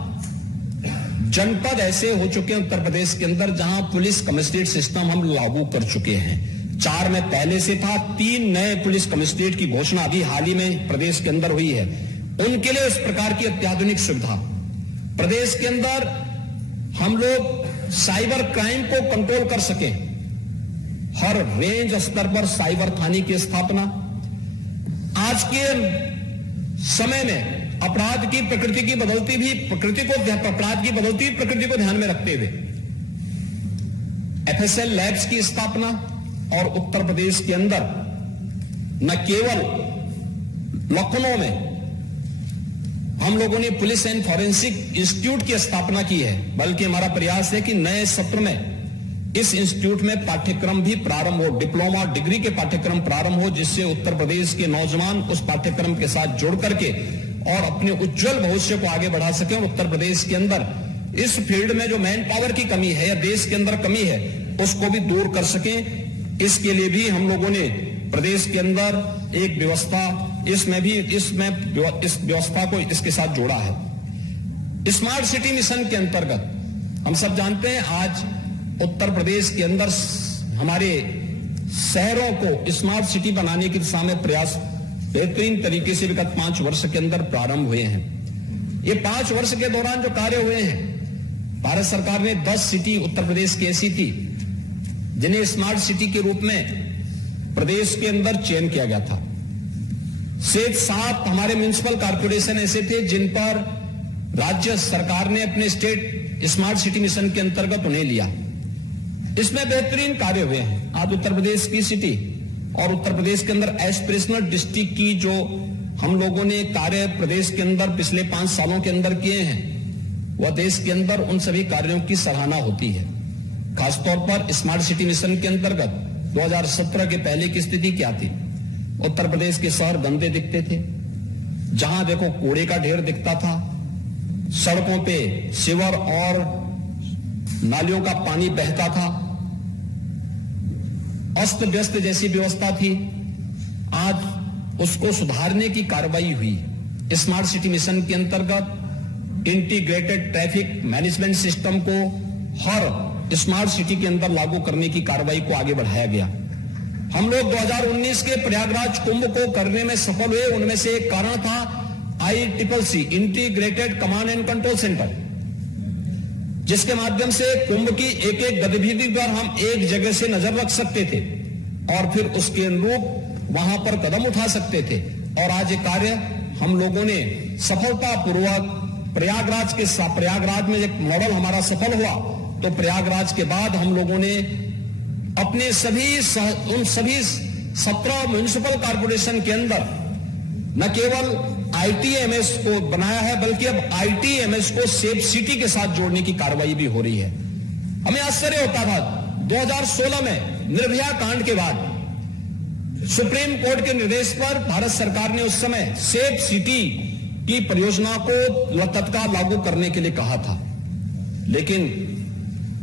जनपद ऐसे हो चुके हैं उत्तर प्रदेश के अंदर जहां पुलिस कमिश्नरेट सिस्टम हम लागू कर चुके हैं। 4 में पहले से था, 3 नए पुलिस कमिश्नरेट की घोषणा अभी हाल ही में प्रदेश के अंदर हुई है। उनके लिए इस प्रकार की अत्याधुनिक सुविधा प्रदेश के अंदर हम लोग साइबर क्राइम को कंट्रोल कर सके, हर रेंज स्तर पर साइबर थाने की स्थापना। आज के समय में अपराध की प्रकृति की बदलती भी अपराध की बदलती प्रकृति को ध्यान में रखते हुए FSL लैब्स की स्थापना, और उत्तर प्रदेश के अंदर न केवल लखनऊ में हम लोगों ने पुलिस एंड फॉरेंसिक इंस्टीट्यूट की स्थापना की है, बल्कि हमारा प्रयास है कि नए सत्र में इस इंस्टीट्यूट में पाठ्यक्रम भी प्रारंभ हो, डिप्लोमा और डिग्री के पाठ्यक्रम प्रारंभ हो, जिससे उत्तर प्रदेश के नौजवान उस पाठ्यक्रम के साथ जुड़ करके और अपने उज्जवल भविष्य को आगे बढ़ा सकें। और उत्तर प्रदेश के अंदर इस फील्ड में जो मैन पावर की कमी है या देश के अंदर कमी है, उसको भी दूर कर सकें। इसके लिए भी हम लोगों ने प्रदेश के अंदर एक व्यवस्था, इस व्यवस्था को इसके साथ जोड़ा है। स्मार्ट सिटी मिशन के अंतर्गत हम सब जानते हैं आज उत्तर प्रदेश के अंदर हमारे शहरों को स्मार्ट सिटी बनाने की दिशा में प्रयास बेहतरीन तरीके से विगत 5 वर्ष के अंदर प्रारंभ हुए हैं। ये 5 वर्ष के दौरान जो कार्य हुए हैं, भारत सरकार ने 10 सिटी उत्तर प्रदेश की ऐसी थी जिन्हें स्मार्ट सिटी के रूप में प्रदेश के अंदर चयन किया गया था। 7 हमारे म्युनिसिपल कॉर्पोरेशन ऐसे थे जिन पर राज्य सरकार ने अपने स्टेट स्मार्ट सिटी मिशन के अंतर्गत उन्हें लिया। इसमें बेहतरीन कार्य हुए हैं। आज उत्तर प्रदेश की सिटी और उत्तर प्रदेश के अंदर एस्पिरेशनल डिस्ट्रिक्ट की जो हम लोगों ने कार्य प्रदेश के अंदर पिछले 5 सालों के अंदर किए हैं, वह देश के अंदर उन सभी कार्यों की सराहना होती है। खासतौर पर स्मार्ट सिटी मिशन के अंतर्गत 2017 के पहले की स्थिति क्या थी? उत्तर प्रदेश के शहर गंदे दिखते थे, जहां देखो कूड़े का ढेर दिखता था, सड़कों पे सीवर और नालियों का पानी बहता था, अस्त व्यस्त जैसी व्यवस्था थी। आज उसको सुधारने की कार्रवाई हुई। स्मार्ट सिटी मिशन के अंतर्गत इंटीग्रेटेड ट्रैफिक मैनेजमेंट सिस्टम को हर स्मार्ट सिटी के अंदर लागू करने की कार्रवाई को आगे बढ़ाया गया। हम लोग 2019 के प्रयागराज कुंभ को करने में सफल हुए। उनमें से एक कारण था ICCC, integrated command and control centre, जिसके माध्यम से कुंभ की एक एक गतिविधि पर हम एक जगह से नजर रख सकते थे और फिर उसके अनुरूप वहां पर कदम उठा सकते थे। और आज ये कार्य हम लोगों ने सफलतापूर्वक प्रयागराज में एक मॉडल हमारा सफल हुआ, तो प्रयागराज के बाद हम लोगों ने अपने उन सभी 17 म्युनिसिपल कॉर्पोरेशन के अंदर न केवल ITMS को बनाया है, बल्कि अब ITMS को सेफ सिटी के साथ जोड़ने की कार्रवाई भी हो रही है। हमें आश्चर्य होता था 2016 में निर्भया कांड के बाद सुप्रीम कोर्ट के निर्देश पर भारत सरकार ने उस समय सेफ सिटी की परियोजना को तत्काल लागू करने के लिए कहा था, लेकिन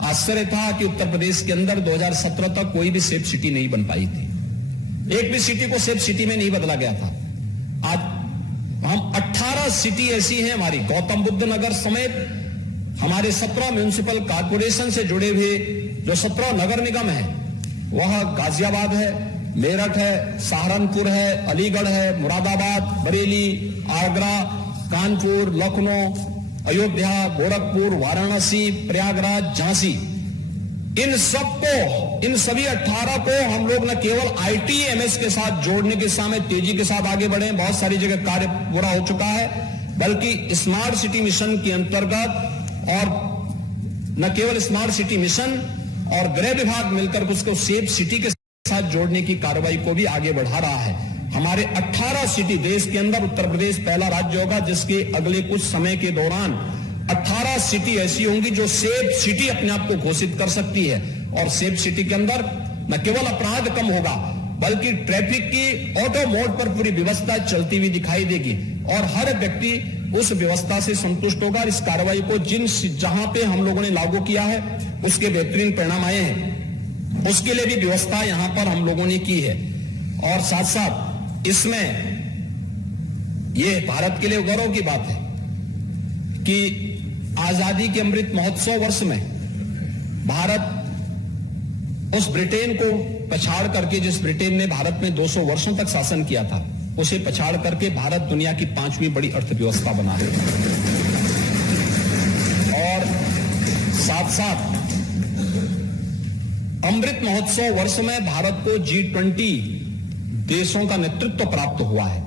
आश्चर्य था कि उत्तर प्रदेश के अंदर 2017 तक कोई भी सेफ सिटी नहीं बन पाई थी। एक भी सिटी को सेफ सिटी में नहीं बदला गया था। आज हम 18 सिटी ऐसी हैं हमारी, गौतम बुद्ध नगर समेत हमारे 17 म्युनिसिपल कॉर्पोरेशन से जुड़े हुए जो 17 नगर निगम है, वह गाजियाबाद है, मेरठ है, सहारनपुर है, अलीगढ़ है, मुरादाबाद, बरेली, आगरा, कानपुर, लखनऊ, अयोध्या, गोरखपुर, वाराणसी, प्रयागराज, झांसी, इन सभी 18 को हम लोग न केवल ITMS के साथ जोड़ने के सामने तेजी के साथ आगे बढ़े, बहुत सारी जगह कार्य पूरा हो चुका है, बल्कि स्मार्ट सिटी मिशन के अंतर्गत और न केवल स्मार्ट सिटी मिशन और गृह विभाग मिलकर उसको सेफ सिटी के साथ जोड़ने की कार्रवाई को भी आगे बढ़ा रहा है। हमारे 18 सिटी देश के अंदर उत्तर प्रदेश पहला राज्य होगा जिसके अगले कुछ समय के दौरान 18 सिटी ऐसी होंगी जो सेफ सिटी अपने आप को घोषित कर सकती है। और सेफ सिटी के अंदर न केवल अपराध कम होगा, बल्कि ट्रैफिक की ऑटो मोड पर पूरी व्यवस्था चलती हुई दिखाई देगी और हर व्यक्ति उस व्यवस्था से संतुष्ट होगा। इस कार्रवाई को जहां पे हम लोगों ने लागू किया है उसके बेहतरीन परिणाम आए हैं, उसके लिए भी व्यवस्था यहां पर हम लोगों ने की है। और साथ साथ इसमें यह भारत के लिए गौरव की बात है कि आजादी के अमृत महोत्सव वर्ष में भारत उस ब्रिटेन को पछाड़ करके, जिस ब्रिटेन ने भारत में 200 वर्षों तक शासन किया था, उसे पछाड़ करके भारत दुनिया की 5वीं बड़ी अर्थव्यवस्था बना है। और साथ साथ अमृत महोत्सव वर्ष में भारत को G20 देशों का नेतृत्व प्राप्त हुआ है।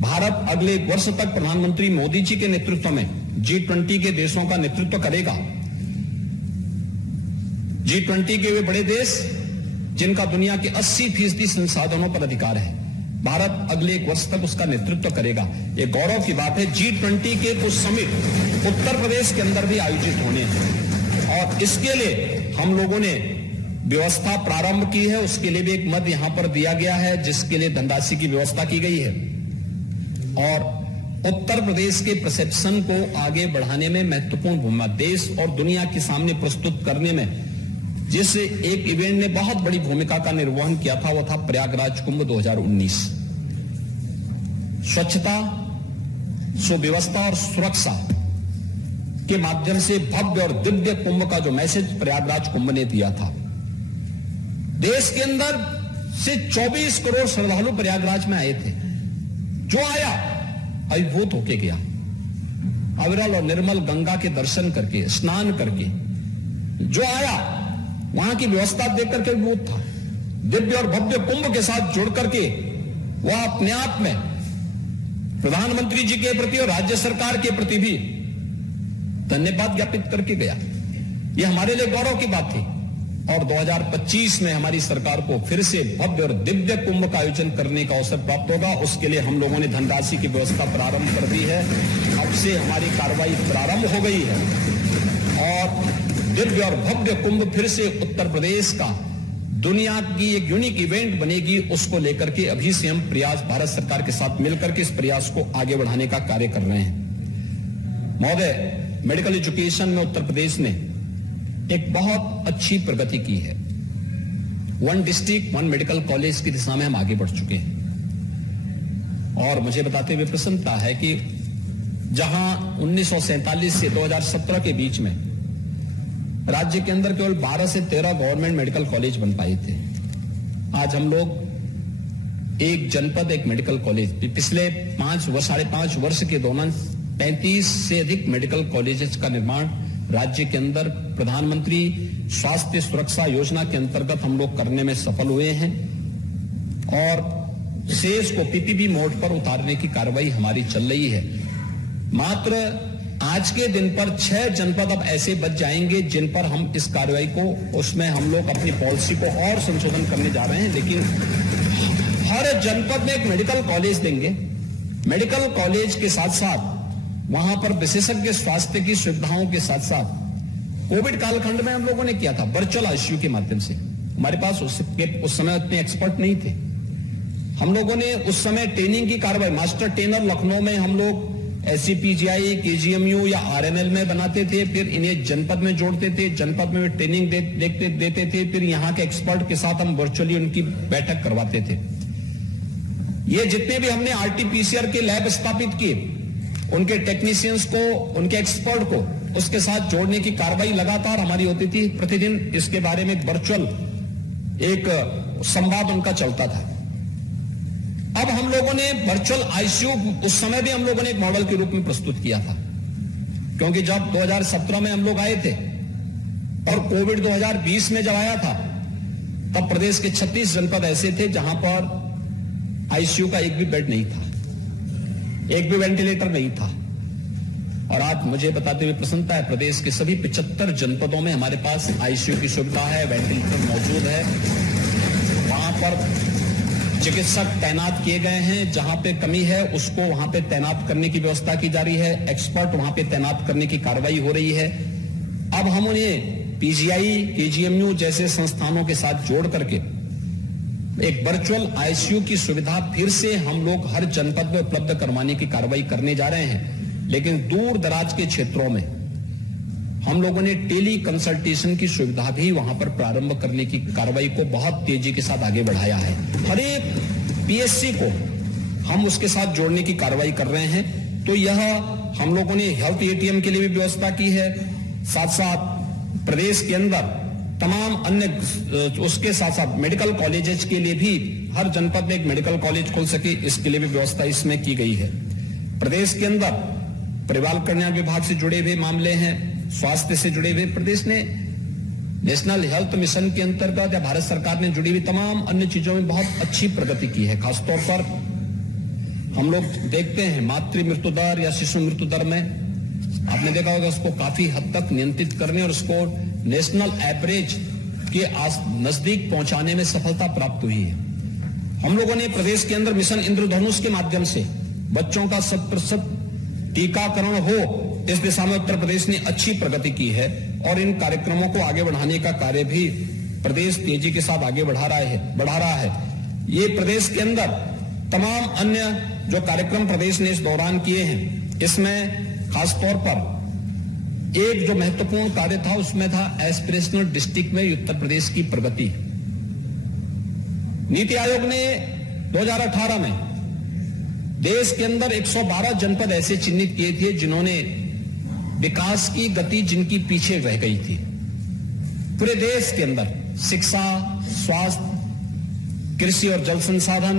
भारत अगले वर्ष तक प्रधानमंत्री मोदी जी के नेतृत्व में G20 के देशों का नेतृत्व करेगा। G20 के वे बड़े देश जिनका दुनिया के 80% संसाधनों पर अधिकार है, भारत अगले 1 वर्ष तक उसका नेतृत्व करेगा। ये गौरव की बात है। G20 के कुछ समिट उत्तर प्रदेश के अंदर भी आयोजित होने हैं और इसके लिए हम लोगों ने व्यवस्था प्रारंभ की है। उसके लिए भी एक मद यहां पर दिया गया है जिसके लिए धनराशि की व्यवस्था की गई है और उत्तर प्रदेश के परसेप्शन को आगे बढ़ाने में महत्वपूर्ण भूमिका, देश और दुनिया के सामने प्रस्तुत करने में जिस एक इवेंट ने बहुत बड़ी भूमिका का निर्वहन किया था, वो था प्रयागराज कुंभ 2019। स्वच्छता, सुव्यवस्था और सुरक्षा के माध्यम से भव्य और दिव्य कुंभ का जो मैसेज प्रयागराज कुंभ ने दिया था, देश के अंदर से 24 करोड़ श्रद्धालु प्रयागराज में आए थे। जो आया अभिभूत होके गया। अविरल और निर्मल गंगा के दर्शन करके, स्नान करके जो आया, वहां की व्यवस्था देख करके अभिभूत था। दिव्य और भव्य कुंभ के साथ जुड़ करके वह अपने आप में प्रधानमंत्री जी के प्रति और राज्य सरकार के प्रति भी धन्यवाद ज्ञापित करके गया। यह हमारे लिए गौरव की बात थी। और 2025 में हमारी सरकार को फिर से भव्य और दिव्य कुंभ का आयोजन करने का अवसर प्राप्त होगा। उसके लिए हम लोगों ने धनराशि की व्यवस्था प्रारंभ कर दी है। अब से हमारी कार्रवाई प्रारंभ हो गई है और दिव्य और भव्य कुंभ फिर से उत्तर प्रदेश का दुनिया की एक यूनिक इवेंट बनेगी। उसको लेकर के अभी से हम प्रयास भारत सरकार के साथ मिलकर के इस प्रयास को आगे बढ़ाने का कार्य कर रहे हैं। महोदय, मेडिकल एजुकेशन में उत्तर प्रदेश ने एक बहुत अच्छी प्रगति की है। 1 डिस्ट्रिक्ट 1 मेडिकल कॉलेज की दिशा में हम आगे बढ़ चुके हैं। और मुझे बताते हुए प्रसन्नता है कि जहां 1947 से 2017 के बीच में राज्य के अंदर केवल 12 से 13 गवर्नमेंट मेडिकल कॉलेज बन पाए थे, आज हम लोग एक जनपद एक मेडिकल कॉलेज, पिछले 5.5 वर्ष के दौरान 35 से अधिक मेडिकल कॉलेजेस का निर्माण राज्य के अंदर प्रधानमंत्री स्वास्थ्य सुरक्षा योजना के अंतर्गत हम लोग करने में सफल हुए हैं। और शेष को पीपीपी मोड पर उतारने की कार्रवाई हमारी चल रही है। मात्र आज के दिन पर 6 जनपद अब ऐसे बच जाएंगे जिन पर हम इस कार्रवाई को, उसमें हम लोग अपनी पॉलिसी को और संशोधन करने जा रहे हैं। लेकिन हर जनपद में एक मेडिकल कॉलेज देंगे। मेडिकल कॉलेज के साथ साथ वहां पर विशेषज्ञ स्वास्थ्य की सुविधाओं के साथ साथ कोविड कालखंड में हम लोगों ने किया था वर्चुअल आईसीयू के माध्यम से। हमारे पास उस समय उतने एक्सपर्ट नहीं थे। हम लोगों ने उस समय ट्रेनिंग की कार्रवाई, मास्टर ट्रेनर लखनऊ में हम लोग एससीपीजीआई, केजीएमयू या आरएमएल में बनाते थे, फिर इन्हें जनपद में जोड़ते थे, जनपद में ट्रेनिंग देते थे, फिर यहाँ के एक्सपर्ट के साथ हम वर्चुअली उनकी बैठक करवाते थे। ये जितने भी हमने आरटीपीसीआर के लैब स्थापित किए, उनके टेक्नीशियंस को, उनके एक्सपर्ट को उसके साथ जोड़ने की कार्रवाई लगातार हमारी होती थी। प्रतिदिन इसके बारे में वर्चुअल एक संवाद उनका चलता था। अब हम लोगों ने वर्चुअल आईसीयू उस समय भी हम लोगों ने एक मॉडल के रूप में प्रस्तुत किया था, क्योंकि जब 2017 में हम लोग आए थे और कोविड 2020 में जब आया था, तब प्रदेश के 36 जनपद ऐसे थे जहां पर आईसीयू का एक भी बेड नहीं था, एक भी वेंटिलेटर नहीं था। और आज मुझे बताते हुए प्रसन्नता है, प्रदेश के सभी 75 जनपदों में हमारे पास आईसीयू की सुविधा है, वेंटिलेटर मौजूद है। वहां पर चिकित्सक तैनात किए गए हैं, जहां पे कमी है उसको वहां पे तैनात करने की व्यवस्था की जा रही है, एक्सपर्ट वहां पे तैनात करने की कार्रवाई हो रही है। अब हम उन्हें पीजीआई, केजीएमयू जैसे संस्थानों के साथ जोड़ करके एक वर्चुअल आईसीयू की सुविधा फिर से हम लोग हर जनपद में उपलब्ध करवाने की कार्रवाई करने जा रहे हैं। लेकिन दूर दराज के क्षेत्रों में हम लोगों ने टेली कंसल्टेशन की सुविधा भी वहां पर प्रारंभ करने की कार्रवाई को बहुत तेजी के साथ आगे बढ़ाया है। हर एक पीएससी को हम उसके साथ जोड़ने की कार्रवाई कर रहे हैं। तो यह हम लोगों ने हेल्थ एटीएम के लिए भी व्यवस्था की है। साथ साथ प्रदेश के अंदर तमाम अन्य उसके साथ साथ मेडिकल कॉलेजेस के लिए भी हर जनपद में एक मेडिकल कॉलेज खोल सके, इसके लिए भी व्यवस्था इसमें की गई है। प्रदेश के अंदर परिवार कल्याण विभाग से जुड़े हुए मामले हैं, स्वास्थ्य से जुड़े हुए, प्रदेश ने नेशनल हेल्थ मिशन के अंतर्गत या भारत सरकार ने जुड़ी हुई तमाम अन्य चीजों में बहुत अच्छी प्रगति की है। खासतौर पर हम लोग देखते हैं मातृ मृत्यु दर या शिशु मृत्यु दर में आपने देखा होगा उसको काफी हद तक नियंत्रित करने और उसको नेशनल एवरेज के नजदीक पहुंचाने में सफलता प्राप्त हुई है। हम लोगों ने प्रदेश के अंदर मिशन इंद्रधनुष के माध्यम से बच्चों का 100% टीकाकरण हो, इस दिशा में उत्तर प्रदेश ने अच्छी प्रगति की है। और इन कार्यक्रमों को आगे बढ़ाने का कार्य भी प्रदेश तेजी के साथ आगे बढ़ा रहा है। ये प्रदेश के अंदर तमाम अन्य जो कार्यक्रम प्रदेश ने इस दौरान किए हैं, इसमें खासतौर पर एक जो महत्वपूर्ण कार्य था उसमें था एस्पिरेशनल डिस्ट्रिक्ट में उत्तर प्रदेश की प्रगति। नीति आयोग ने 2018 में देश के अंदर 112 जनपद ऐसे चिन्हित किए थे जिन्होंने विकास की गति जिनकी पीछे रह गई थी। पूरे देश के अंदर शिक्षा, स्वास्थ्य, कृषि और जल संसाधन,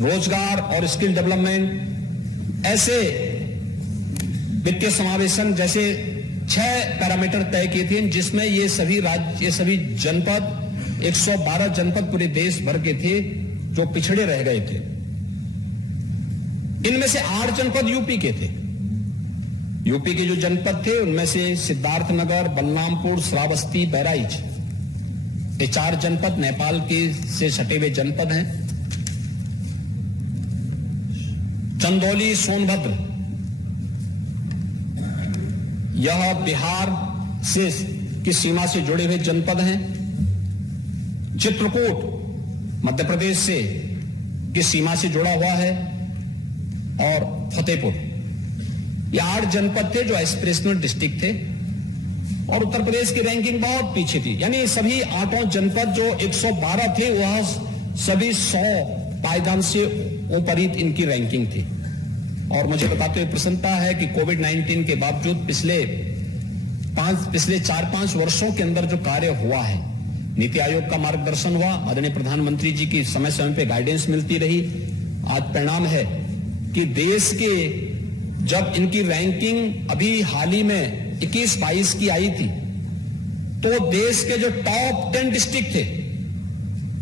रोजगार और स्किल डेवलपमेंट, ऐसे वित्तीय समावेशन जैसे 6 पैरामीटर तय किए थे जिसमें ये सभी जनपद 112 जनपद पूरे देश भर के थे जो पिछड़े रह गए थे। इनमें से 8 जनपद यूपी के थे। यूपी के जो जनपद थे उनमें से सिद्धार्थनगर, बलरामपुर, श्रावस्ती, बहराइच, ये 4 जनपद नेपाल के से सटे हुए जनपद हैं। चंदौली, सोनभद्र, यह बिहार से की सीमा से जुड़े हुए जनपद हैं। चित्रकूट मध्य प्रदेश से की सीमा से जुड़ा हुआ है और फतेहपुर, ये 8 जनपद थे जो एस्पिरेशनल डिस्ट्रिक्ट थे और उत्तर प्रदेश की रैंकिंग बहुत पीछे थी। यानी सभी 8 जनपद जो 112 थे वह सभी 100 पायदान से ऊपरी इनकी रैंकिंग थी। और मुझे बताते हुए प्रसन्नता है कि कोविड-19 के बावजूद पिछले 4-5 वर्षों के अंदर जो कार्य हुआ है, नीति आयोग का मार्गदर्शन हुआ, आदरणीय प्रधानमंत्री जी की समय समय पे गाइडेंस मिलती रही। आज परिणाम है कि देश के जब इनकी रैंकिंग अभी हाल ही में 21-22 की आई थी तो देश के जो टॉप 10 डिस्ट्रिक्ट थे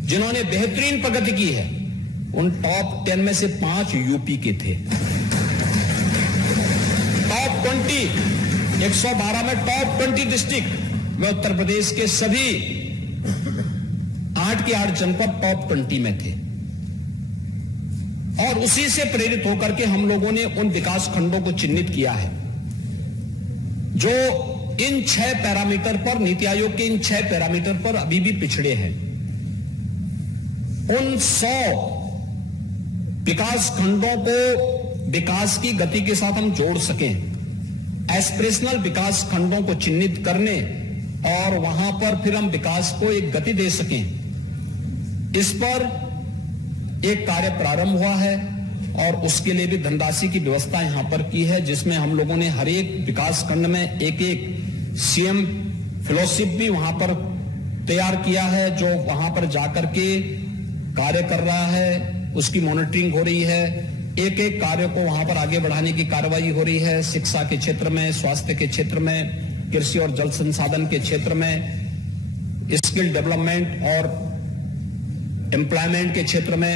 जिन्होंने बेहतरीन प्रगति की है, उन टॉप 10 में से 5 यूपी के थे। टॉप 20 112 में टॉप 20 डिस्ट्रिक्ट में उत्तर प्रदेश के सभी 8 के 8 जनपद टॉप 20 में थे। और उसी से प्रेरित होकर के हम लोगों ने उन विकास खंडों को चिन्हित किया है जो इन 6 पैरामीटर पर, नीति आयोग के इन 6 पैरामीटर पर अभी भी पिछड़े हैं। उन 100 विकास खंडों को विकास की गति के साथ हम जोड़ सकें, एस्पिरेशनल विकास खंडों को चिन्हित करने और वहां पर फिर हम विकास को एक गति दे सकें, इस पर एक कार्य प्रारंभ हुआ है और उसके लिए भी धनराशि की व्यवस्था यहां पर की है, जिसमें हम लोगों ने हर एक विकास खंड में एक सीएम फेलोशिप भी वहां पर तैयार किया है, जो वहां पर जाकर के कार्य कर रहा है, उसकी मॉनिटरिंग हो रही है, एक एक कार्य को वहां पर आगे बढ़ाने की कार्रवाई हो रही है। शिक्षा के क्षेत्र में, स्वास्थ्य के क्षेत्र में, कृषि और जल संसाधन के क्षेत्र में, स्किल डेवलपमेंट और एम्प्लॉयमेंट के क्षेत्र में,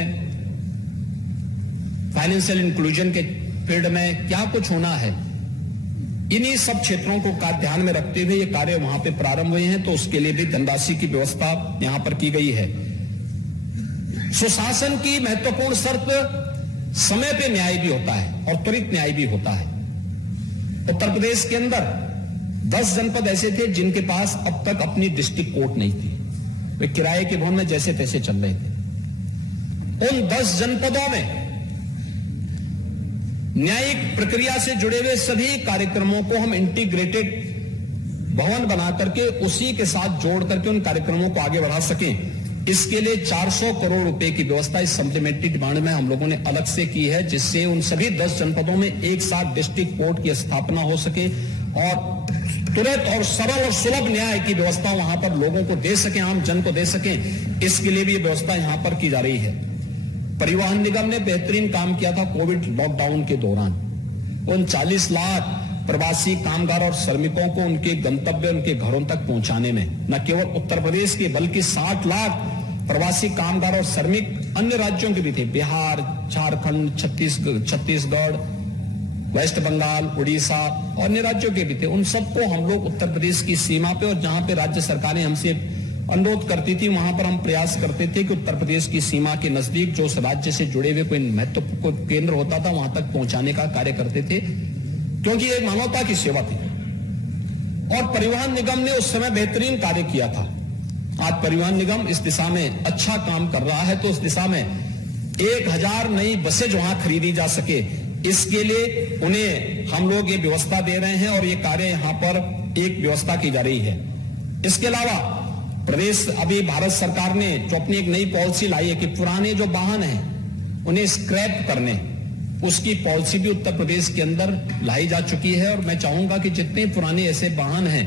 फाइनेंशियल इंक्लूजन के फील्ड में क्या कुछ होना है, इन्हीं सब क्षेत्रों को ध्यान में रखते हुए ये कार्य वहां पे प्रारंभ हुए हैं। तो उसके लिए भी धनराशि की व्यवस्था यहां पर की गई है। सुशासन की महत्वपूर्ण शर्त समय पे न्याय भी होता है और त्वरित न्याय भी होता है। उत्तर प्रदेश के अंदर 10 जनपद ऐसे थे जिनके पास अब तक अपनी डिस्ट्रिक्ट कोर्ट नहीं थी, वे किराए के भवन में जैसे तैसे चल रहे थे। उन 10 जनपदों में न्यायिक प्रक्रिया से जुड़े हुए सभी कार्यक्रमों को हम इंटीग्रेटेड भवन बना करके उसी के साथ जोड़ करके उन कार्यक्रमों को आगे बढ़ा सकें, इसके लिए 400 करोड़ रुपए की व्यवस्था इस सप्लीमेंट्री डिमांड में हम लोगों ने अलग से की है, जिससे उन सभी 10 जनपदों में एक साथ डिस्ट्रिक्ट कोर्ट की स्थापना हो सके और तुरंत और सरल और सुलभ न्याय की व्यवस्था वहां पर लोगों को दे सके, आम जन को दे सके, इसके लिए भी व्यवस्था यहां पर की जा रही है। परिवहन निगम ने बेहतरीन काम किया था कोविड लॉकडाउन के दौरान। उन 40 लाख प्रवासी कामगार और श्रमिकों को उनके गंतव्य, उनके घरों तक पहुंचाने में न केवल उत्तर प्रदेश के बल्कि 60 लाख प्रवासी कामगार और श्रमिक अन्य राज्यों के भी थे, बिहार, झारखंड, छत्तीसगढ़, वेस्ट बंगाल, उड़ीसा और अन्य राज्यों के भी थे। उन सबको हम लोग उत्तर प्रदेश की सीमा पे और जहां पे राज्य सरकारें हमसे अनुरोध करती थी वहां पर हम प्रयास करते थे कि उत्तर प्रदेश की सीमा के नजदीक जो उस राज्य से जुड़े हुए कोई महत्वपूर्ण केंद्र होता था वहां तक पहुंचाने का कार्य करते थे, क्योंकि ये मानवता की सेवा थी। और परिवहन निगम ने उस समय बेहतरीन कार्य किया था। आज परिवहन निगम इस दिशा में अच्छा काम कर रहा है, तो उस दिशा में 1000 नई बसें वहां खरीदी जा सके, इसके लिए उन्हें हम लोग ये व्यवस्था दे रहे हैं और ये कार्य यहां पर एक व्यवस्था की जा रही है। इसके अलावा प्रदेश अभी भारत सरकार ने जो अपनी एक नई पॉलिसी लाई है कि पुराने जो वाहन हैं उन्हें स्क्रैप करने, उसकी पॉलिसी भी उत्तर प्रदेश के अंदर लाई जा चुकी है। और मैं चाहूंगा कि जितने पुराने ऐसे वाहन हैं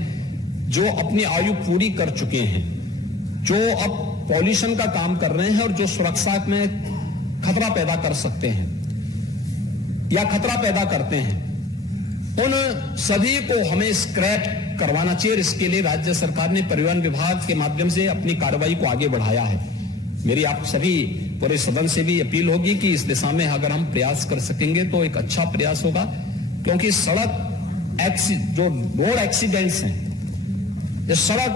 जो अपनी आयु पूरी कर चुके हैं, जो अब पॉल्यूशन का काम कर रहे हैं और जो सुरक्षा में खतरा पैदा कर सकते हैं या खतरा पैदा करते हैं, उन सभी को हमें स्क्रैप करवाना चाहिए। इसके लिए राज्य सरकार ने परिवहन विभाग के माध्यम से अपनी कार्रवाई को आगे बढ़ाया है। मेरी आप सभी पूरे सदन से भी अपील होगी कि इस दिशा में अगर हम प्रयास कर सकेंगे तो एक अच्छा प्रयास होगा, क्योंकि जो रोड एक्सीडेंट्स हैं, ये सड़क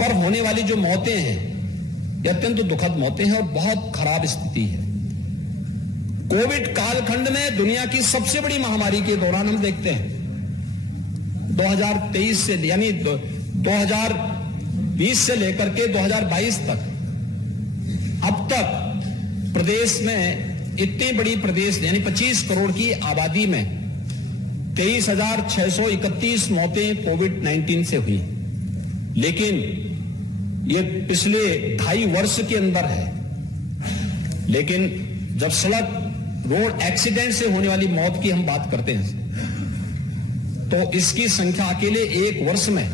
पर होने वाली जो मौतें हैं, ये अत्यंत दुखद मौतें हैं और बहुत खराब स्थिति है। कोविड कालखंड में दुनिया की सबसे बड़ी महामारी के दौरान हम देखते हैं 2023 से यानी 2020 से लेकर के 2022 तक अब तक प्रदेश में इतनी बड़ी प्रदेश यानी 25 करोड़ की आबादी में 23,631 मौतें कोविड-19 से हुई। लेकिन ये पिछले 2.5 वर्ष के अंदर है। लेकिन जब सड़क रोड एक्सीडेंट से होने वाली मौत की हम बात करते हैं तो इसकी संख्या अकेले एक वर्ष में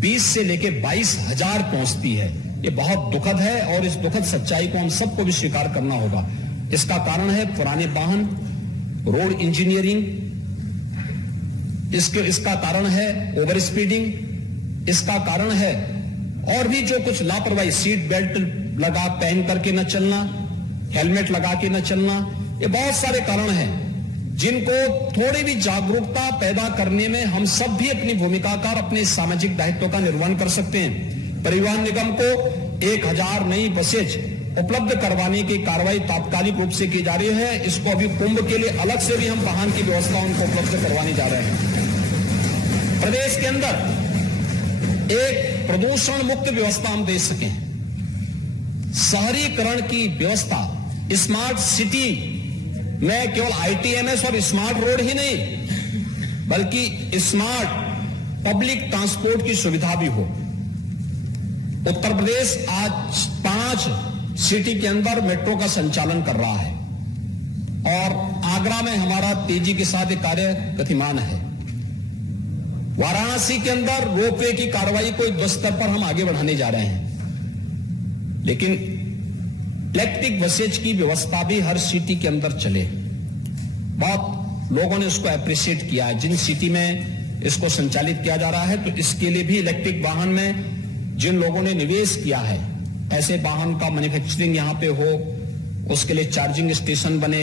20 से लेकर 22,000 पहुंचती है। ये बहुत दुखद है और इस दुखद सच्चाई को हम सबको भी स्वीकार करना होगा। इसका कारण है पुराने वाहन, रोड इंजीनियरिंग, इसका कारण है ओवर स्पीडिंग, इसका कारण है और भी जो कुछ लापरवाही, सीट बेल्ट लगा पहन करके न चलना, हेलमेट लगा के न चलना, ये बहुत सारे कारण हैं जिनको थोड़ी भी जागरूकता पैदा करने में हम सब भी अपनी भूमिका का और अपने सामाजिक दायित्व का निर्वहन कर सकते हैं। परिवहन निगम को 1000 नई बसेज उपलब्ध करवाने की कार्रवाई तात्कालिक रूप से की जा रही है। इसको अभी कुंभ के लिए अलग से भी हम वाहन की व्यवस्था उनको उपलब्ध करवाने जा रहे हैं। प्रदेश के अंदर एक प्रदूषण मुक्त व्यवस्था हम दे सकें, शहरीकरण की व्यवस्था, स्मार्ट सिटी में केवल ITMS और स्मार्ट रोड ही नहीं बल्कि स्मार्ट पब्लिक ट्रांसपोर्ट की सुविधा भी हो। उत्तर प्रदेश आज 5 सिटी के अंदर मेट्रो का संचालन कर रहा है और आगरा में हमारा तेजी के साथ एक कार्य गतिमान है। वाराणसी के अंदर रोपवे की कार्रवाई को युद्ध स्तर पर हम आगे बढ़ाने जा रहे हैं। लेकिन इलेक्ट्रिक बसेज की व्यवस्था भी हर सिटी के अंदर चले। बहुत लोगों ने उसको अप्रिशिएट किया है। जिन सिटी में इसको संचालित किया जा रहा है तो इसके लिए भी इलेक्ट्रिक वाहन में जिन लोगों ने निवेश किया है, ऐसे वाहन का मैन्युफैक्चरिंग यहां पे हो, उसके लिए चार्जिंग स्टेशन बने,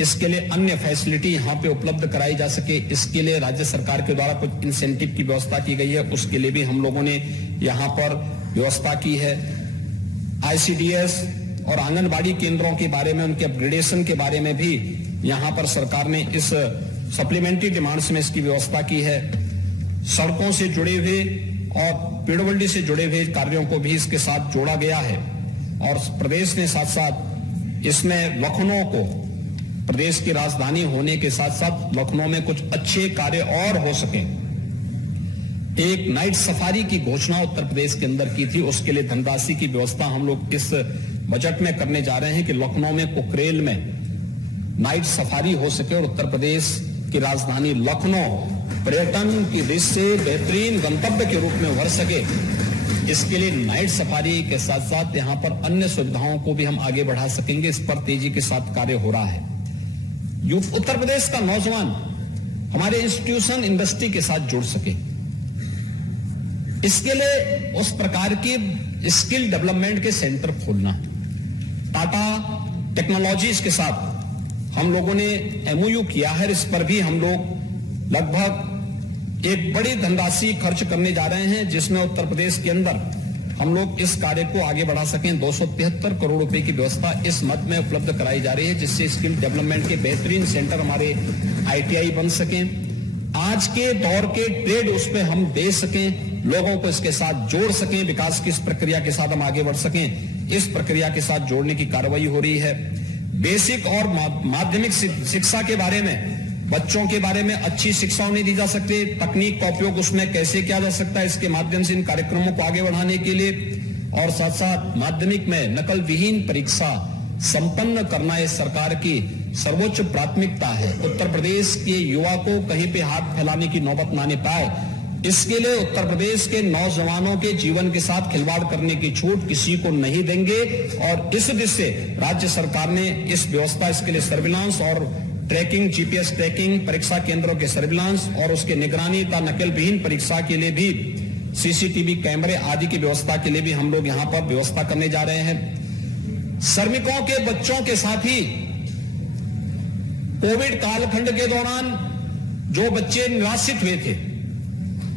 इसके लिए अन्य फैसिलिटी यहां पे उपलब्ध कराई जा सके, इसके लिए राज्य सरकार के द्वारा कुछ इंसेंटिव की व्यवस्था की गई है, उसके लिए भी हम लोगों ने यहां पर व्यवस्था की है। ICDS और आंगनबाड़ी केंद्रों के बारे में, उनके अपग्रेडेशन के बारे में भी यहां पर सरकार ने इस सप्लीमेंट्री डिमांड्स में इसकी व्यवस्था की है। सड़कों से जुड़े हुए और पीडब्ल्यूडी से जुड़े हुए कार्यों को भी इसके साथ जोड़ा गया है और प्रदेश ने साथ साथ इसमें लखनऊ को प्रदेश की राजधानी होने के साथ साथ लखनऊ में कुछ अच्छे कार्य और हो सके, एक नाइट सफारी की घोषणा उत्तर प्रदेश के अंदर की थी। उसके लिए धनराशि की व्यवस्था हम लोग इस बजट में करने जा रहे हैं कि लखनऊ में कुकरेल में नाइट सफारी हो सके और उत्तर प्रदेश की राजधानी लखनऊ पर्यटन की दृष्टि से बेहतरीन गंतव्य के रूप में उभर सके। इसके लिए नाइट सफारी के साथ साथ यहां पर अन्य सुविधाओं को भी हम आगे बढ़ा सकेंगे। इस पर तेजी के साथ कार्य हो रहा है। उत्तर प्रदेश का नौजवान हमारे इंस्टीट्यूशन इंडस्ट्री के साथ जुड़ सके, इसके लिए उस प्रकार की स्किल डेवलपमेंट के सेंटर खोलना। टाटा टेक्नोलॉजीज के साथ हम लोगों ने MOU किया है। इस पर भी हम लोग लगभग एक बड़ी धनराशि खर्च करने जा रहे हैं, जिसमें उत्तर प्रदेश के अंदर हम लोग इस कार्य को आगे बढ़ा सकें। 273 करोड़ रुपए की व्यवस्था इस मद में उपलब्ध कराई जा रही है, जिससे स्किल डेवलपमेंट के बेहतरीन सेंटर हमारे ITI बन सकें। आज के दौर के ट्रेड उस पर हम दे सकें, लोगों को इसके साथ जोड़ सकें, विकास की इस प्रक्रिया के साथ हम आगे बढ़ सकें। इस प्रक्रिया के साथ जोड़ने की कार्रवाई हो रही है। बेसिक और माध्यमिक शिक्षा के बारे में, बच्चों के बारे में अच्छी शिक्षा उन्हें दी जा सकती, तकनीक का उपयोग उसमें कैसे किया जा सकता है, इसके माध्यम से इन कार्यक्रमों को आगे बढ़ाने के लिए, और साथ साथ माध्यमिक में नकल विहीन परीक्षा संपन्न करना ये सरकार की सर्वोच्च प्राथमिकता है। उत्तर प्रदेश के युवा को कहीं पे हाथ फैलाने की नौबत ना आने पाए, इसके लिए उत्तर प्रदेश के नौजवानों के जीवन के साथ खिलवाड़ करने की छूट किसी को नहीं देंगे। और इस दृष्टि से राज्य सरकार ने इस व्यवस्था, इसके लिए सर्विलांस और ट्रैकिंग, जीपीएस ट्रैकिंग, परीक्षा केंद्रों के सर्विलांस और उसके निगरानी तथा नकल विहीन परीक्षा के लिए भी सीसीटीवी कैमरे आदि की व्यवस्था के लिए भी हम लोग यहां पर व्यवस्था करने जा रहे हैं। श्रमिकों के बच्चों के साथ ही कोविड कालखंड के दौरान जो बच्चे निराश्रित हुए थे,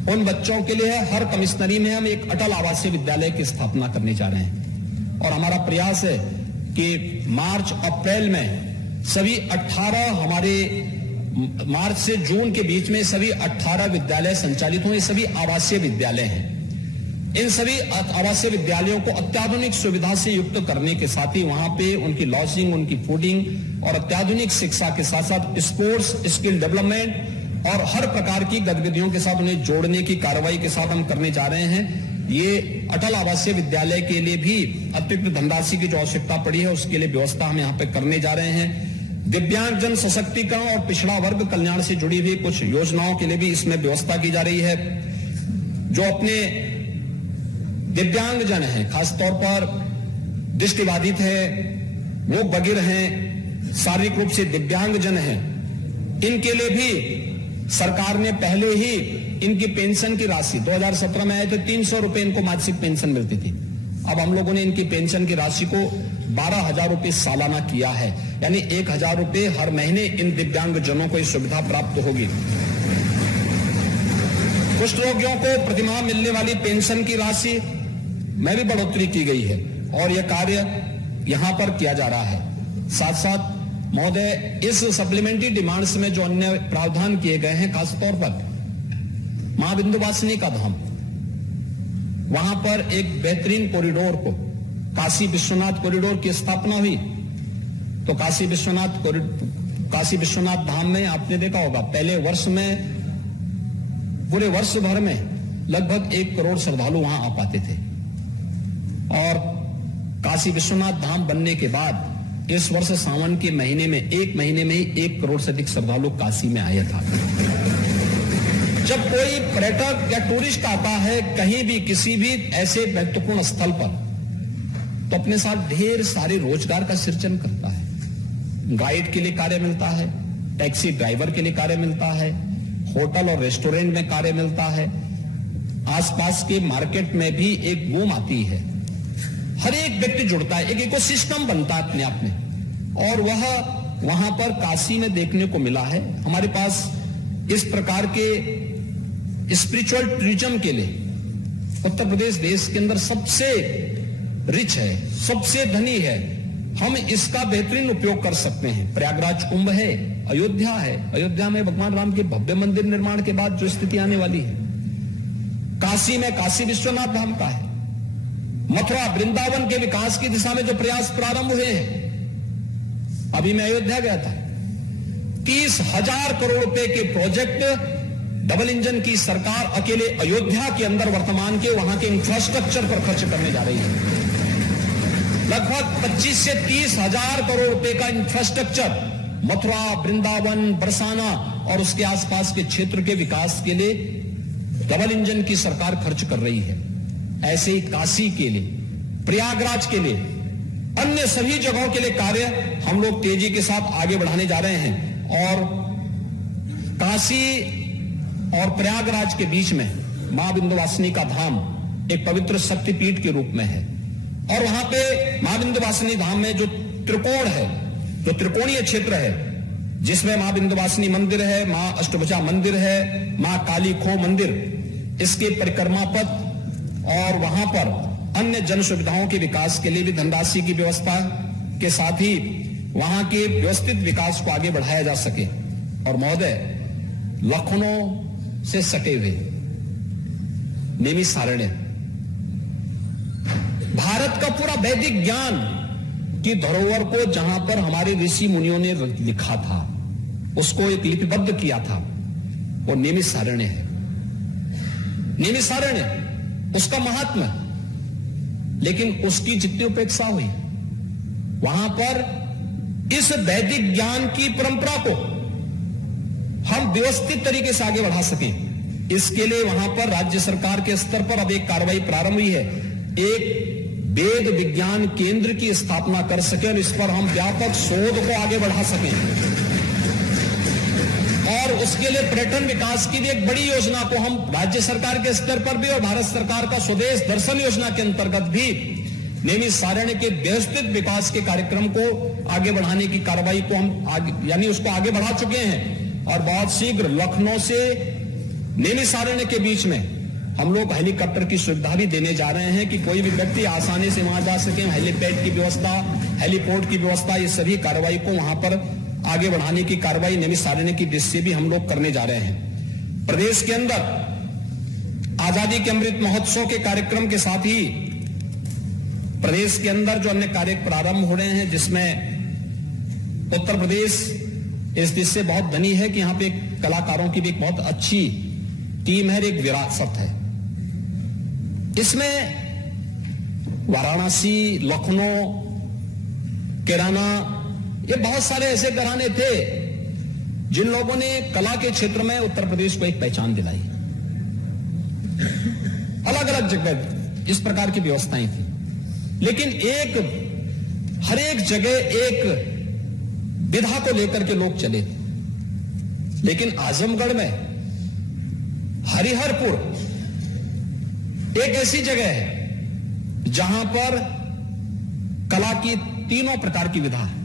उन बच्चों के लिए हर कमिश्नरी में हम एक अटल आवासीय विद्यालय की स्थापना करने जा रहे हैं। और हमारा प्रयास है कि मार्च अप्रैल में सभी 18 हमारे मार्च से जून के बीच में सभी 18 विद्यालय संचालित हों। ये सभी आवासीय विद्यालय हैं। इन सभी आवासीय विद्यालयों को अत्याधुनिक सुविधा से युक्त करने के साथ ही वहां पे उनकी लॉजिंग, उनकी फूडिंग और अत्याधुनिक शिक्षा के साथ साथ स्पोर्ट्स, स्किल डेवलपमेंट और हर प्रकार की गतिविधियों के साथ उन्हें जोड़ने की कार्रवाई के साथ हम करने जा रहे हैं। ये अटल आवासीय विद्यालय के लिए भी अतिरिक्त धनराशि की जो आवश्यकता पड़ी है, उसके लिए व्यवस्था हम यहाँ पे करने जा रहे हैं। दिव्यांग जन सशक्तिकरण और पिछड़ा वर्ग कल्याण से जुड़ी हुई कुछ योजनाओं के लिए भी इसमें व्यवस्था की जा रही है। जो अपने दिव्यांग जन हैं, खासतौर पर दृष्टिबाधित है, वो बधिर हैं, शारीरिक रूप से दिव्यांग जन हैं, इनके लिए भी सरकार ने पहले ही इनकी पेंशन की राशि 2017 में आए थे 300 रुपए इनको मासिक पेंशन मिलती थी। अब हम लोगों ने इनकी पेंशन की राशि को 12,000 रुपए सालाना किया है, यानी 1,000 रुपए हर महीने इन दिव्यांग जनों को यह सुविधा प्राप्त होगी। कुष्ठ रोगियों को प्रतिमाह मिलने वाली पेंशन की राशि में भी बढ़ोतरी की गई है और यह कार्य यहां पर किया जा रहा है। साथ साथ महोदय, इस सप्लीमेंट्री डिमांड्स में जो अन्य प्रावधान किए गए हैं, खासतौर पर मां विंध्यवासिनी का धाम, वहां पर एक बेहतरीन कॉरिडोर को, काशी विश्वनाथ कॉरिडोर की स्थापना हुई। तो काशी विश्वनाथ धाम में आपने देखा होगा, पहले वर्ष में, पूरे वर्ष भर में लगभग 1 करोड़ श्रद्धालु वहां आ पाते थे। और काशी विश्वनाथ धाम बनने के बाद इस वर्ष सावन के महीने में, 1 महीने में ही 1 करोड़ से अधिक श्रद्धालु काशी में आया था। जब कोई पर्यटक या टूरिस्ट आता है कहीं भी, किसी भी ऐसे महत्वपूर्ण स्थल पर, तो अपने साथ ढेर सारे रोजगार का सृजन करता है। गाइड के लिए कार्य मिलता है, टैक्सी ड्राइवर के लिए कार्य मिलता है, होटल और रेस्टोरेंट में कार्य मिलता है, आसपास के मार्केट में भी एक बूम आती है। हर एक व्यक्ति जुड़ता है, एक इकोसिस्टम बनता है अपने आप में। और वह वहां पर काशी में देखने को मिला है। हमारे पास इस प्रकार के स्पिरिचुअल टूरिज्म के लिए उत्तर प्रदेश देश के अंदर सबसे रिच है, सबसे धनी है। हम इसका बेहतरीन उपयोग कर सकते हैं। प्रयागराज कुंभ है, अयोध्या है, अयोध्या में भगवान राम के भव्य मंदिर निर्माण के बाद जो स्थिति आने वाली है, काशी में काशी विश्वनाथ धाम का है, मथुरा वृंदावन के विकास की दिशा में जो प्रयास प्रारंभ हुए हैं। अभी मैं अयोध्या गया था, 30,000 करोड़ रुपए के प्रोजेक्ट डबल इंजन की सरकार अकेले अयोध्या के अंदर वर्तमान के वहां के इंफ्रास्ट्रक्चर पर खर्च करने जा रही है। लगभग 25 से 30,000 करोड़ रुपए का इंफ्रास्ट्रक्चर मथुरा, वृंदावन, बरसाना और उसके आसपास के क्षेत्र के विकास के लिए डबल इंजन की सरकार खर्च कर रही है। ऐसे ही काशी के लिए, प्रयागराज के लिए, अन्य सभी जगहों के लिए कार्य हम लोग तेजी के साथ आगे बढ़ाने जा रहे हैं। और काशी और प्रयागराज के बीच में मां विंध्यवासिनी का धाम एक पवित्र शक्तिपीठ के रूप में है। और वहां पे मां विंध्यवासिनी धाम में जो त्रिकोण है, जो त्रिकोणीय क्षेत्र है, जिसमें मां विंध्यवासिनी मंदिर है, मां अष्टभुजा मंदिर है, मां काली खो मंदिर, इसके परिक्रमा पथ और वहां पर अन्य जन सुविधाओं के विकास के लिए भी धनराशि की व्यवस्था के साथ ही वहां के व्यवस्थित विकास को आगे बढ़ाया जा सके। और महोदय, लखनऊ से सटे हुए नैमिषारण्य, भारत का पूरा वैदिक ज्ञान की धरोहर को जहां पर हमारे ऋषि मुनियों ने लिखा था, उसको एक लिपिबद्ध किया था, वो नैमिषारण्य है। नैमिषारण्य उसका महात्मा, लेकिन उसकी जितनी उपेक्षा हुई, वहां पर इस वैदिक ज्ञान की परंपरा को हम व्यवस्थित तरीके से आगे बढ़ा सकें, इसके लिए वहां पर राज्य सरकार के स्तर पर अब एक कार्रवाई प्रारंभ हुई है। एक वेद विज्ञान केंद्र की स्थापना कर सकें और इस पर हम व्यापक शोध को आगे बढ़ा सकें, और उसके लिए पर्यटन विकास की भी एक बड़ी योजना को हम राज्य सरकार के स्तर पर भी और भारत सरकार का स्वदेश दर्शन योजना के अंतर्गत भी नैमिषारण्य के व्यवस्थित विकास के कार्यक्रम को आगे बढ़ाने की कार्रवाई को हम आगे, उसको आगे बढ़ा चुके हैं। और बहुत शीघ्र लखनऊ से नैमिषारण्य के बीच में हम लोग हेलीकॉप्टर की सुविधा भी देने जा रहे हैं कि कोई भी व्यक्ति आसानी से वहां जा सके। हेलीपैड की व्यवस्था, हेलीपोर्ट की व्यवस्था, ये सभी कार्रवाई को वहां पर आगे बढ़ाने की कार्रवाई नैमिषारण्य की दृष्टि से भी हम लोग करने जा रहे हैं। प्रदेश के अंदर आजादी के अमृत महोत्सव के कार्यक्रम के साथ ही प्रदेश के अंदर जो अन्य कार्य प्रारंभ हो रहे हैं, जिसमें उत्तर प्रदेश इस दृष्टि से बहुत धनी है कि यहां पे कलाकारों की भी एक बहुत अच्छी टीम है, एक विरासत है। इसमें वाराणसी, लखनऊ, कैराना, ये बहुत सारे ऐसे घराने थे जिन लोगों ने कला के क्षेत्र में उत्तर प्रदेश को एक पहचान दिलाई। अलग अलग जगह इस प्रकार की व्यवस्थाएं थी, लेकिन हर एक जगह एक विधा को लेकर के लोग चले थे। लेकिन आजमगढ़ में हरिहरपुर एक ऐसी जगह है जहां पर कला की तीनों प्रकार की विधा है,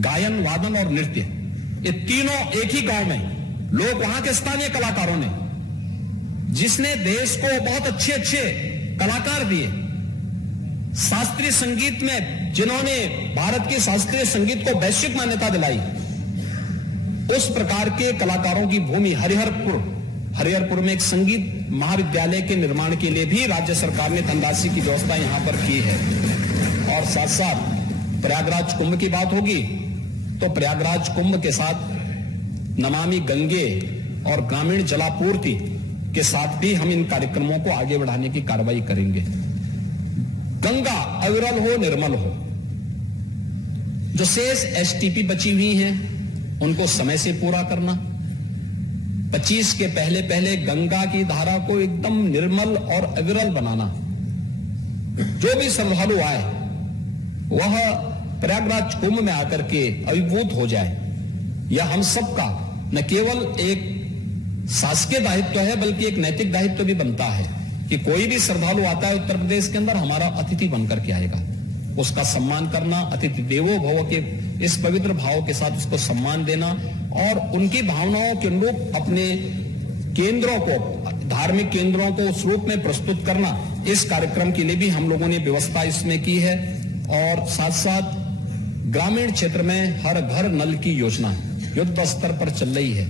गायन, वादन और नृत्य, ये तीनों एक ही गांव में लोग, वहां के स्थानीय कलाकारों ने, जिसने देश को बहुत अच्छे अच्छे कलाकार दिए, शास्त्रीय संगीत में जिन्होंने भारत के शास्त्रीय संगीत को वैश्विक मान्यता दिलाई, उस प्रकार के कलाकारों की भूमि हरिहरपुर में एक संगीत महाविद्यालय के निर्माण के लिए भी राज्य सरकार ने धनराशि की व्यवस्था यहां पर की है। और साथ साथ प्रयागराज कुंभ की बात होगी तो प्रयागराज कुंभ के साथ नमामि गंगे और ग्रामीण जलापूर्ति के साथ भी हम इन कार्यक्रमों को आगे बढ़ाने की कार्रवाई करेंगे। गंगा अविरल हो, निर्मल हो, जो शेष एसटीपी बची हुई हैं उनको समय से पूरा करना, 25 के पहले गंगा की धारा को एकदम निर्मल और अविरल बनाना, जो भी श्रद्धालु आए वह प्रयागराज कुंभ में आकर के अभिभूत हो जाए। यह हम सबका न केवल एक शासकीय दायित्व है बल्कि एक नैतिक दायित्व भी बनता है कि कोई भी श्रद्धालु आता है उत्तर प्रदेश के अंदर, हमारा अतिथि बनकर के आएगा, उसका सम्मान करना, अतिथि देवो भव के इस पवित्र भाव के साथ उसको सम्मान देना और उनकी भावनाओं के अनुरूप अपने केंद्रों को, धार्मिक केंद्रों को उस रूप में प्रस्तुत करना, इस कार्यक्रम के लिए भी हम लोगों ने व्यवस्था इसमें की है। और साथ साथ ग्रामीण क्षेत्र में हर घर नल की योजना युद्ध स्तर पर चल रही है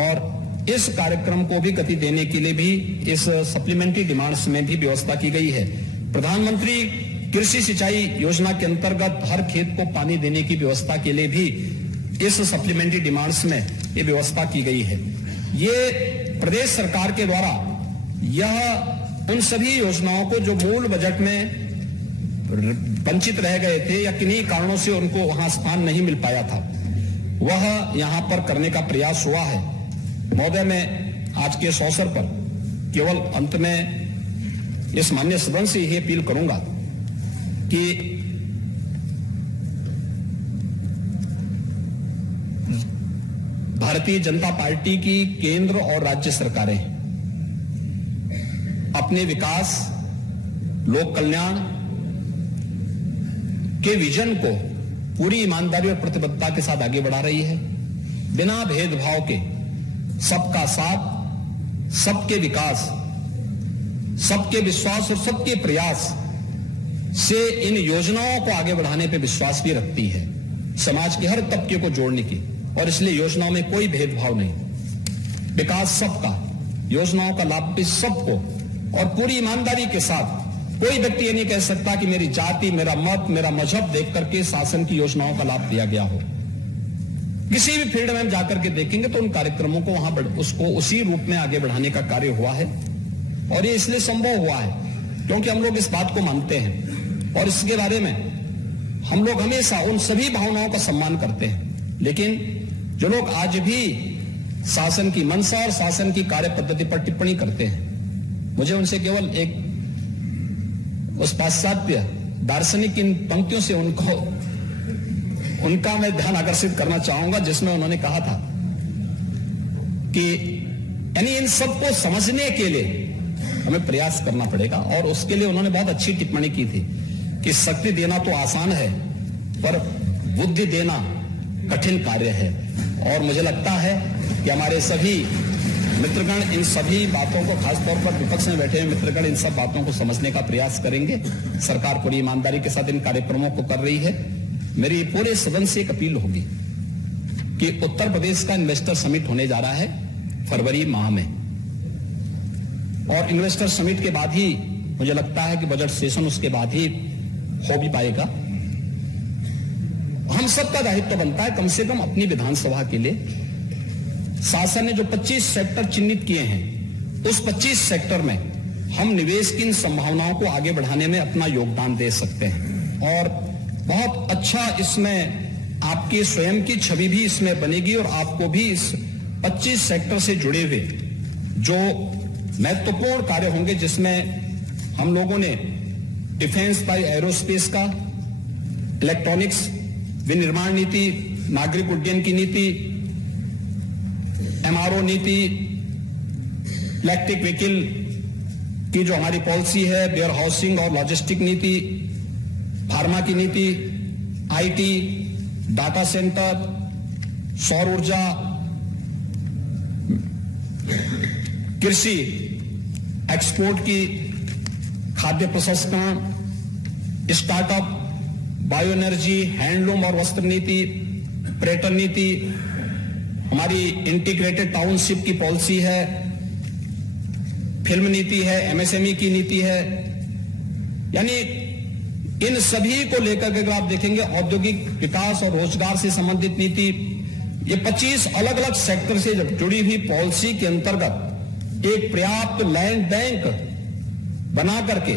और इस कार्यक्रम को भी गति देने के लिए भी इस सप्लीमेंट्री डिमांड्स में भी व्यवस्था की गई है। प्रधानमंत्री कृषि सिंचाई योजना के अंतर्गत हर खेत को पानी देने की व्यवस्था के लिए भी इस सप्लीमेंट्री डिमांड्स में ये व्यवस्था की गई है। ये प्रदेश सरकार के द्वारा यह उन सभी योजनाओं को जो मूल बजट में वंचित रह गए थे या किन्हीं कारणों से उनको वहां स्थान नहीं मिल पाया था, वह यहां पर करने का प्रयास हुआ है। महोदय, मैं आज के इस अवसर पर केवल अंत में इस माननीय सदन से यही अपील करूंगा कि भारतीय जनता पार्टी की केंद्र और राज्य सरकारें अपने विकास, लोक कल्याण के विजन को पूरी ईमानदारी और प्रतिबद्धता के साथ आगे बढ़ा रही है, बिना भेदभाव के। सबका साथ, सबके विकास, सबके विश्वास और सबके प्रयास से इन योजनाओं को आगे बढ़ाने पर विश्वास भी रखती है, समाज के हर तबके को जोड़ने की। और इसलिए योजनाओं में कोई भेदभाव नहीं, विकास सबका, योजनाओं का लाभ भी सबको और पूरी ईमानदारी के साथ कोई व्यक्ति ये नहीं कह सकता कि मेरी जाति, मेरा मत, मेरा मजहब देख करके शासन की योजनाओं का लाभ दिया गया हो। किसी भी फील्ड में हम जाकर के देखेंगे तो उन कार्यक्रमों को वहां उसको उसी रूप में आगे बढ़ाने का कार्य हुआ है। और ये इसलिए संभव हुआ है क्योंकि हम लोग इस बात को मानते हैं और इसके बारे में हम लोग हमेशा उन सभी भावनाओं का सम्मान करते हैं। लेकिन जो लोग आज भी शासन की मंशा और शासन की कार्य पद्धति पर टिप्पणी करते हैं, मुझे उनसे केवल एक उस पाश्चात्य दार्शनिक इन पंक्तियों से उनका मैं ध्यान आकर्षित करना चाहूंगा जिसमें उन्होंने कहा था कि यानी इन सबको समझने के लिए हमें प्रयास करना पड़ेगा। और उसके लिए उन्होंने बहुत अच्छी टिप्पणी की थी कि शक्ति देना तो आसान है पर बुद्धि देना कठिन कार्य है। और मुझे लगता है कि हमारे सभी मित्रगण इन सभी बातों को, खासतौर पर विपक्ष में बैठे हुए मित्रगण इन सब बातों को समझने का प्रयास करेंगे। सरकार पूरी ईमानदारी के साथ इन कार्यक्रमों को कर रही है। मेरी पूरे सदन से एक अपील होगी कि उत्तर प्रदेश का इन्वेस्टर समिट होने जा रहा है फरवरी माह में, और इन्वेस्टर समिट के बाद ही मुझे लगता है कि बजट सेशन उसके बाद ही हो भी पाएगा। हम सबका दायित्व बनता है कम से कम अपनी विधानसभा के लिए शासन ने जो 25 सेक्टर चिन्हित किए हैं उस 25 सेक्टर में हम निवेश की इन संभावनाओं को आगे बढ़ाने में अपना योगदान दे सकते हैं। और बहुत अच्छा इसमें आपकी स्वयं की छवि भी इसमें बनेगी और आपको भी इस 25 सेक्टर से जुड़े हुए जो महत्वपूर्ण कार्य होंगे जिसमें हम लोगों ने डिफेंस बाय एरोस्पेस का, इलेक्ट्रॉनिक्स, विनिर्माण नीति, नागरिक उड्डयन की नीति, एमआरओ नीति, इलेक्ट्रिक व्हीकल की जो हमारी पॉलिसी है, वेयर हाउसिंग और लॉजिस्टिक नीति, फार्मा की नीति, आईटी, डाटा सेंटर, सौर ऊर्जा, कृषि, एक्सपोर्ट की, खाद्य प्रसंस्करण, स्टार्टअप, बायो एनर्जी, हैंडलूम और वस्त्र नीति, पर्यटन नीति, हमारी इंटीग्रेटेड टाउनशिप की पॉलिसी है, फिल्म नीति है, एमएसएमई की नीति है। यानी इन सभी को लेकर के अगर आप देखेंगे औद्योगिक विकास और रोजगार से संबंधित नीति, ये 25 अलग अलग सेक्टर से जुड़ी हुई पॉलिसी के अंतर्गत एक पर्याप्त लैंड बैंक बना करके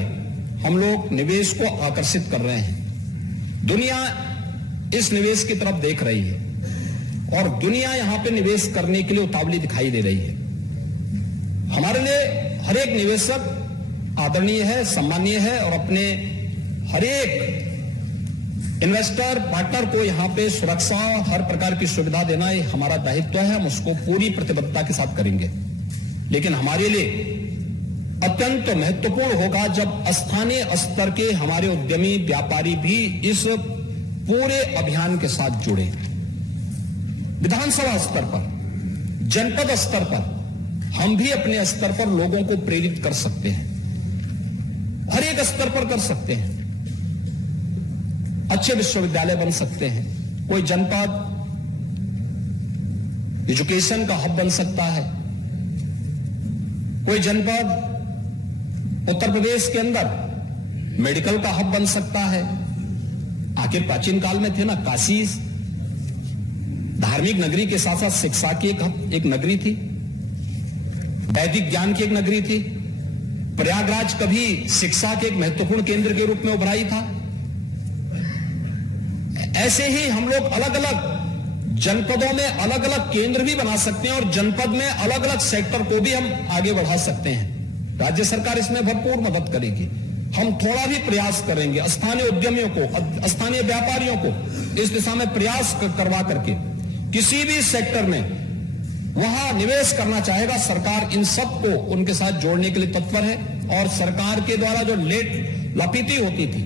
हम लोग निवेश को आकर्षित कर रहे हैं। दुनिया इस निवेश की तरफ देख रही है और दुनिया यहां पे निवेश करने के लिए उतावली दिखाई दे रही है। हमारे लिए हर एक निवेशक आदरणीय है, सम्मानीय है और अपने हर एक इन्वेस्टर पार्टनर को यहां पे सुरक्षा, हर प्रकार की सुविधा देना ये हमारा दायित्व है। हम उसको पूरी प्रतिबद्धता के साथ करेंगे। लेकिन हमारे लिए अत्यंत महत्वपूर्ण होगा जब स्थानीय स्तर के हमारे उद्यमी व्यापारी भी इस पूरे अभियान के साथ जुड़े। विधानसभा स्तर पर, जनपद स्तर पर हम भी अपने स्तर पर लोगों को प्रेरित कर सकते हैं, हर एक स्तर पर कर सकते हैं। अच्छे विश्वविद्यालय बन सकते हैं, कोई जनपद एजुकेशन का हब बन सकता है, कोई जनपद उत्तर प्रदेश के अंदर मेडिकल का हब बन सकता है। आखिर प्राचीन काल में थे ना, काशी धार्मिक नगरी के साथ साथ शिक्षा की एक नगरी थी, वैदिक ज्ञान की एक नगरी थी। प्रयागराज कभी शिक्षा के एक महत्वपूर्ण केंद्र के रूप में उभराई था। ऐसे ही हम लोग अलग अलग जनपदों में अलग अलग केंद्र भी बना सकते हैं और जनपद में अलग अलग सेक्टर को भी हम आगे बढ़ा सकते हैं। राज्य सरकार इसमें भरपूर मदद करेगी। हम थोड़ा भी प्रयास करेंगे, स्थानीय उद्यमियों को, स्थानीय व्यापारियों को इस दिशा में प्रयास करवा करके किसी भी सेक्टर में वहां निवेश करना चाहेगा, सरकार इन सबको उनके साथ जोड़ने के लिए तत्पर है। और सरकार के द्वारा जो लेट लापीती होती थी,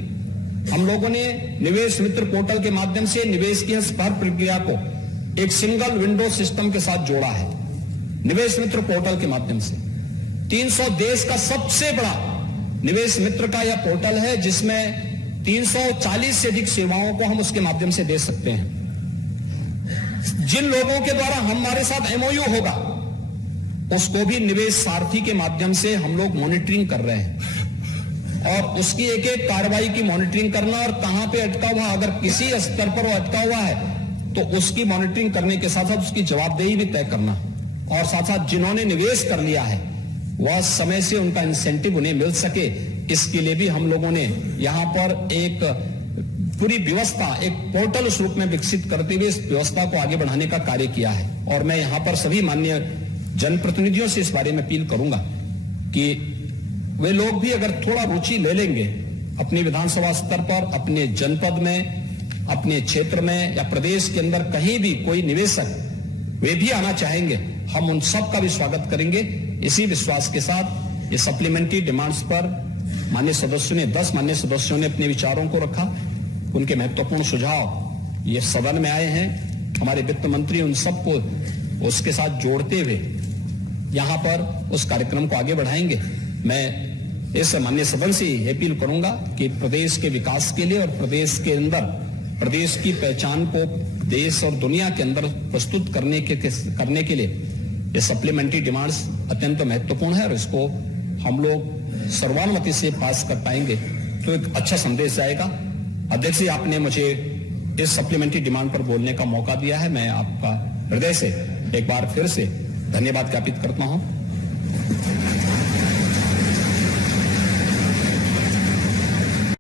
हम लोगों ने निवेश मित्र पोर्टल के माध्यम से निवेश की हर प्रक्रिया को एक सिंगल विंडो सिस्टम के साथ जोड़ा है। निवेश मित्र पोर्टल के माध्यम से 300 देश का सबसे बड़ा निवेश मित्र का यह पोर्टल है, जिसमें 340 से अधिक सेवाओं को हम उसके माध्यम से दे सकते हैं। जिन लोगों के द्वारा हमारे साथ एमओयू होगा, उसको भी निवेश सारथी के माध्यम से हम लोग मॉनिटरिंग कर रहे हैं और उसकी एक एक कार्रवाई की मॉनिटरिंग करना और कहां पे अटका हुआ, अगर किसी स्तर पर वो अटका हुआ है तो उसकी मॉनिटरिंग करने के साथ साथ उसकी जवाबदेही भी तय करना, और साथ साथ जिन्होंने निवेश कर लिया है वह समय से उनका इंसेंटिव उन्हें मिल सके, इसके लिए भी हम लोगों ने यहां पर एक पूरी व्यवस्था, एक पोर्टल उस रूप में विकसित करते हुए इस व्यवस्था को आगे बढ़ाने का कार्य किया है। और मैं यहां पर सभी माननीय जनप्रतिनिधियों से इस बारे में अपील करूंगा कि वे लोग भी अगर थोड़ा रुचि ले लेंगे अपनी विधानसभा स्तर पर, अपने जनपद में, अपने क्षेत्र में या प्रदेश के अंदर कहीं भी कोई निवेशक वे भी आना चाहेंगे, हम उन सब का भी स्वागत करेंगे। इसी विश्वास के साथ ये सप्लीमेंट्री डिमांड्स पर माननीय सदस्यों ने 10 माननीय सदस्यों ने अपने विचारों को रखा, उनके महत्वपूर्ण सुझाव ये सदन में आए हैं। हमारे वित्त मंत्री उन सबको उसके साथ जोड़ते हुए यहां पर उस कार्यक्रम को आगे बढ़ाएंगे। मैं इस माननीय सदन से अपील करूंगा कि प्रदेश के विकास के लिए और प्रदेश के अंदर प्रदेश की पहचान को देश और दुनिया के अंदर प्रस्तुत करने के लिए ये सप्लीमेंट्री डिमांड्स अत्यंत महत्वपूर्ण है और इसको हम लोग सर्वानुमति से पास कर पाएंगे तो एक अच्छा संदेश जाएगा। अध्यक्ष जी, आपने मुझे इस सप्लीमेंट्री डिमांड पर बोलने का मौका दिया है, मैं आपका हृदय से एक बार फिर से धन्यवाद ज्ञापित करता हूं।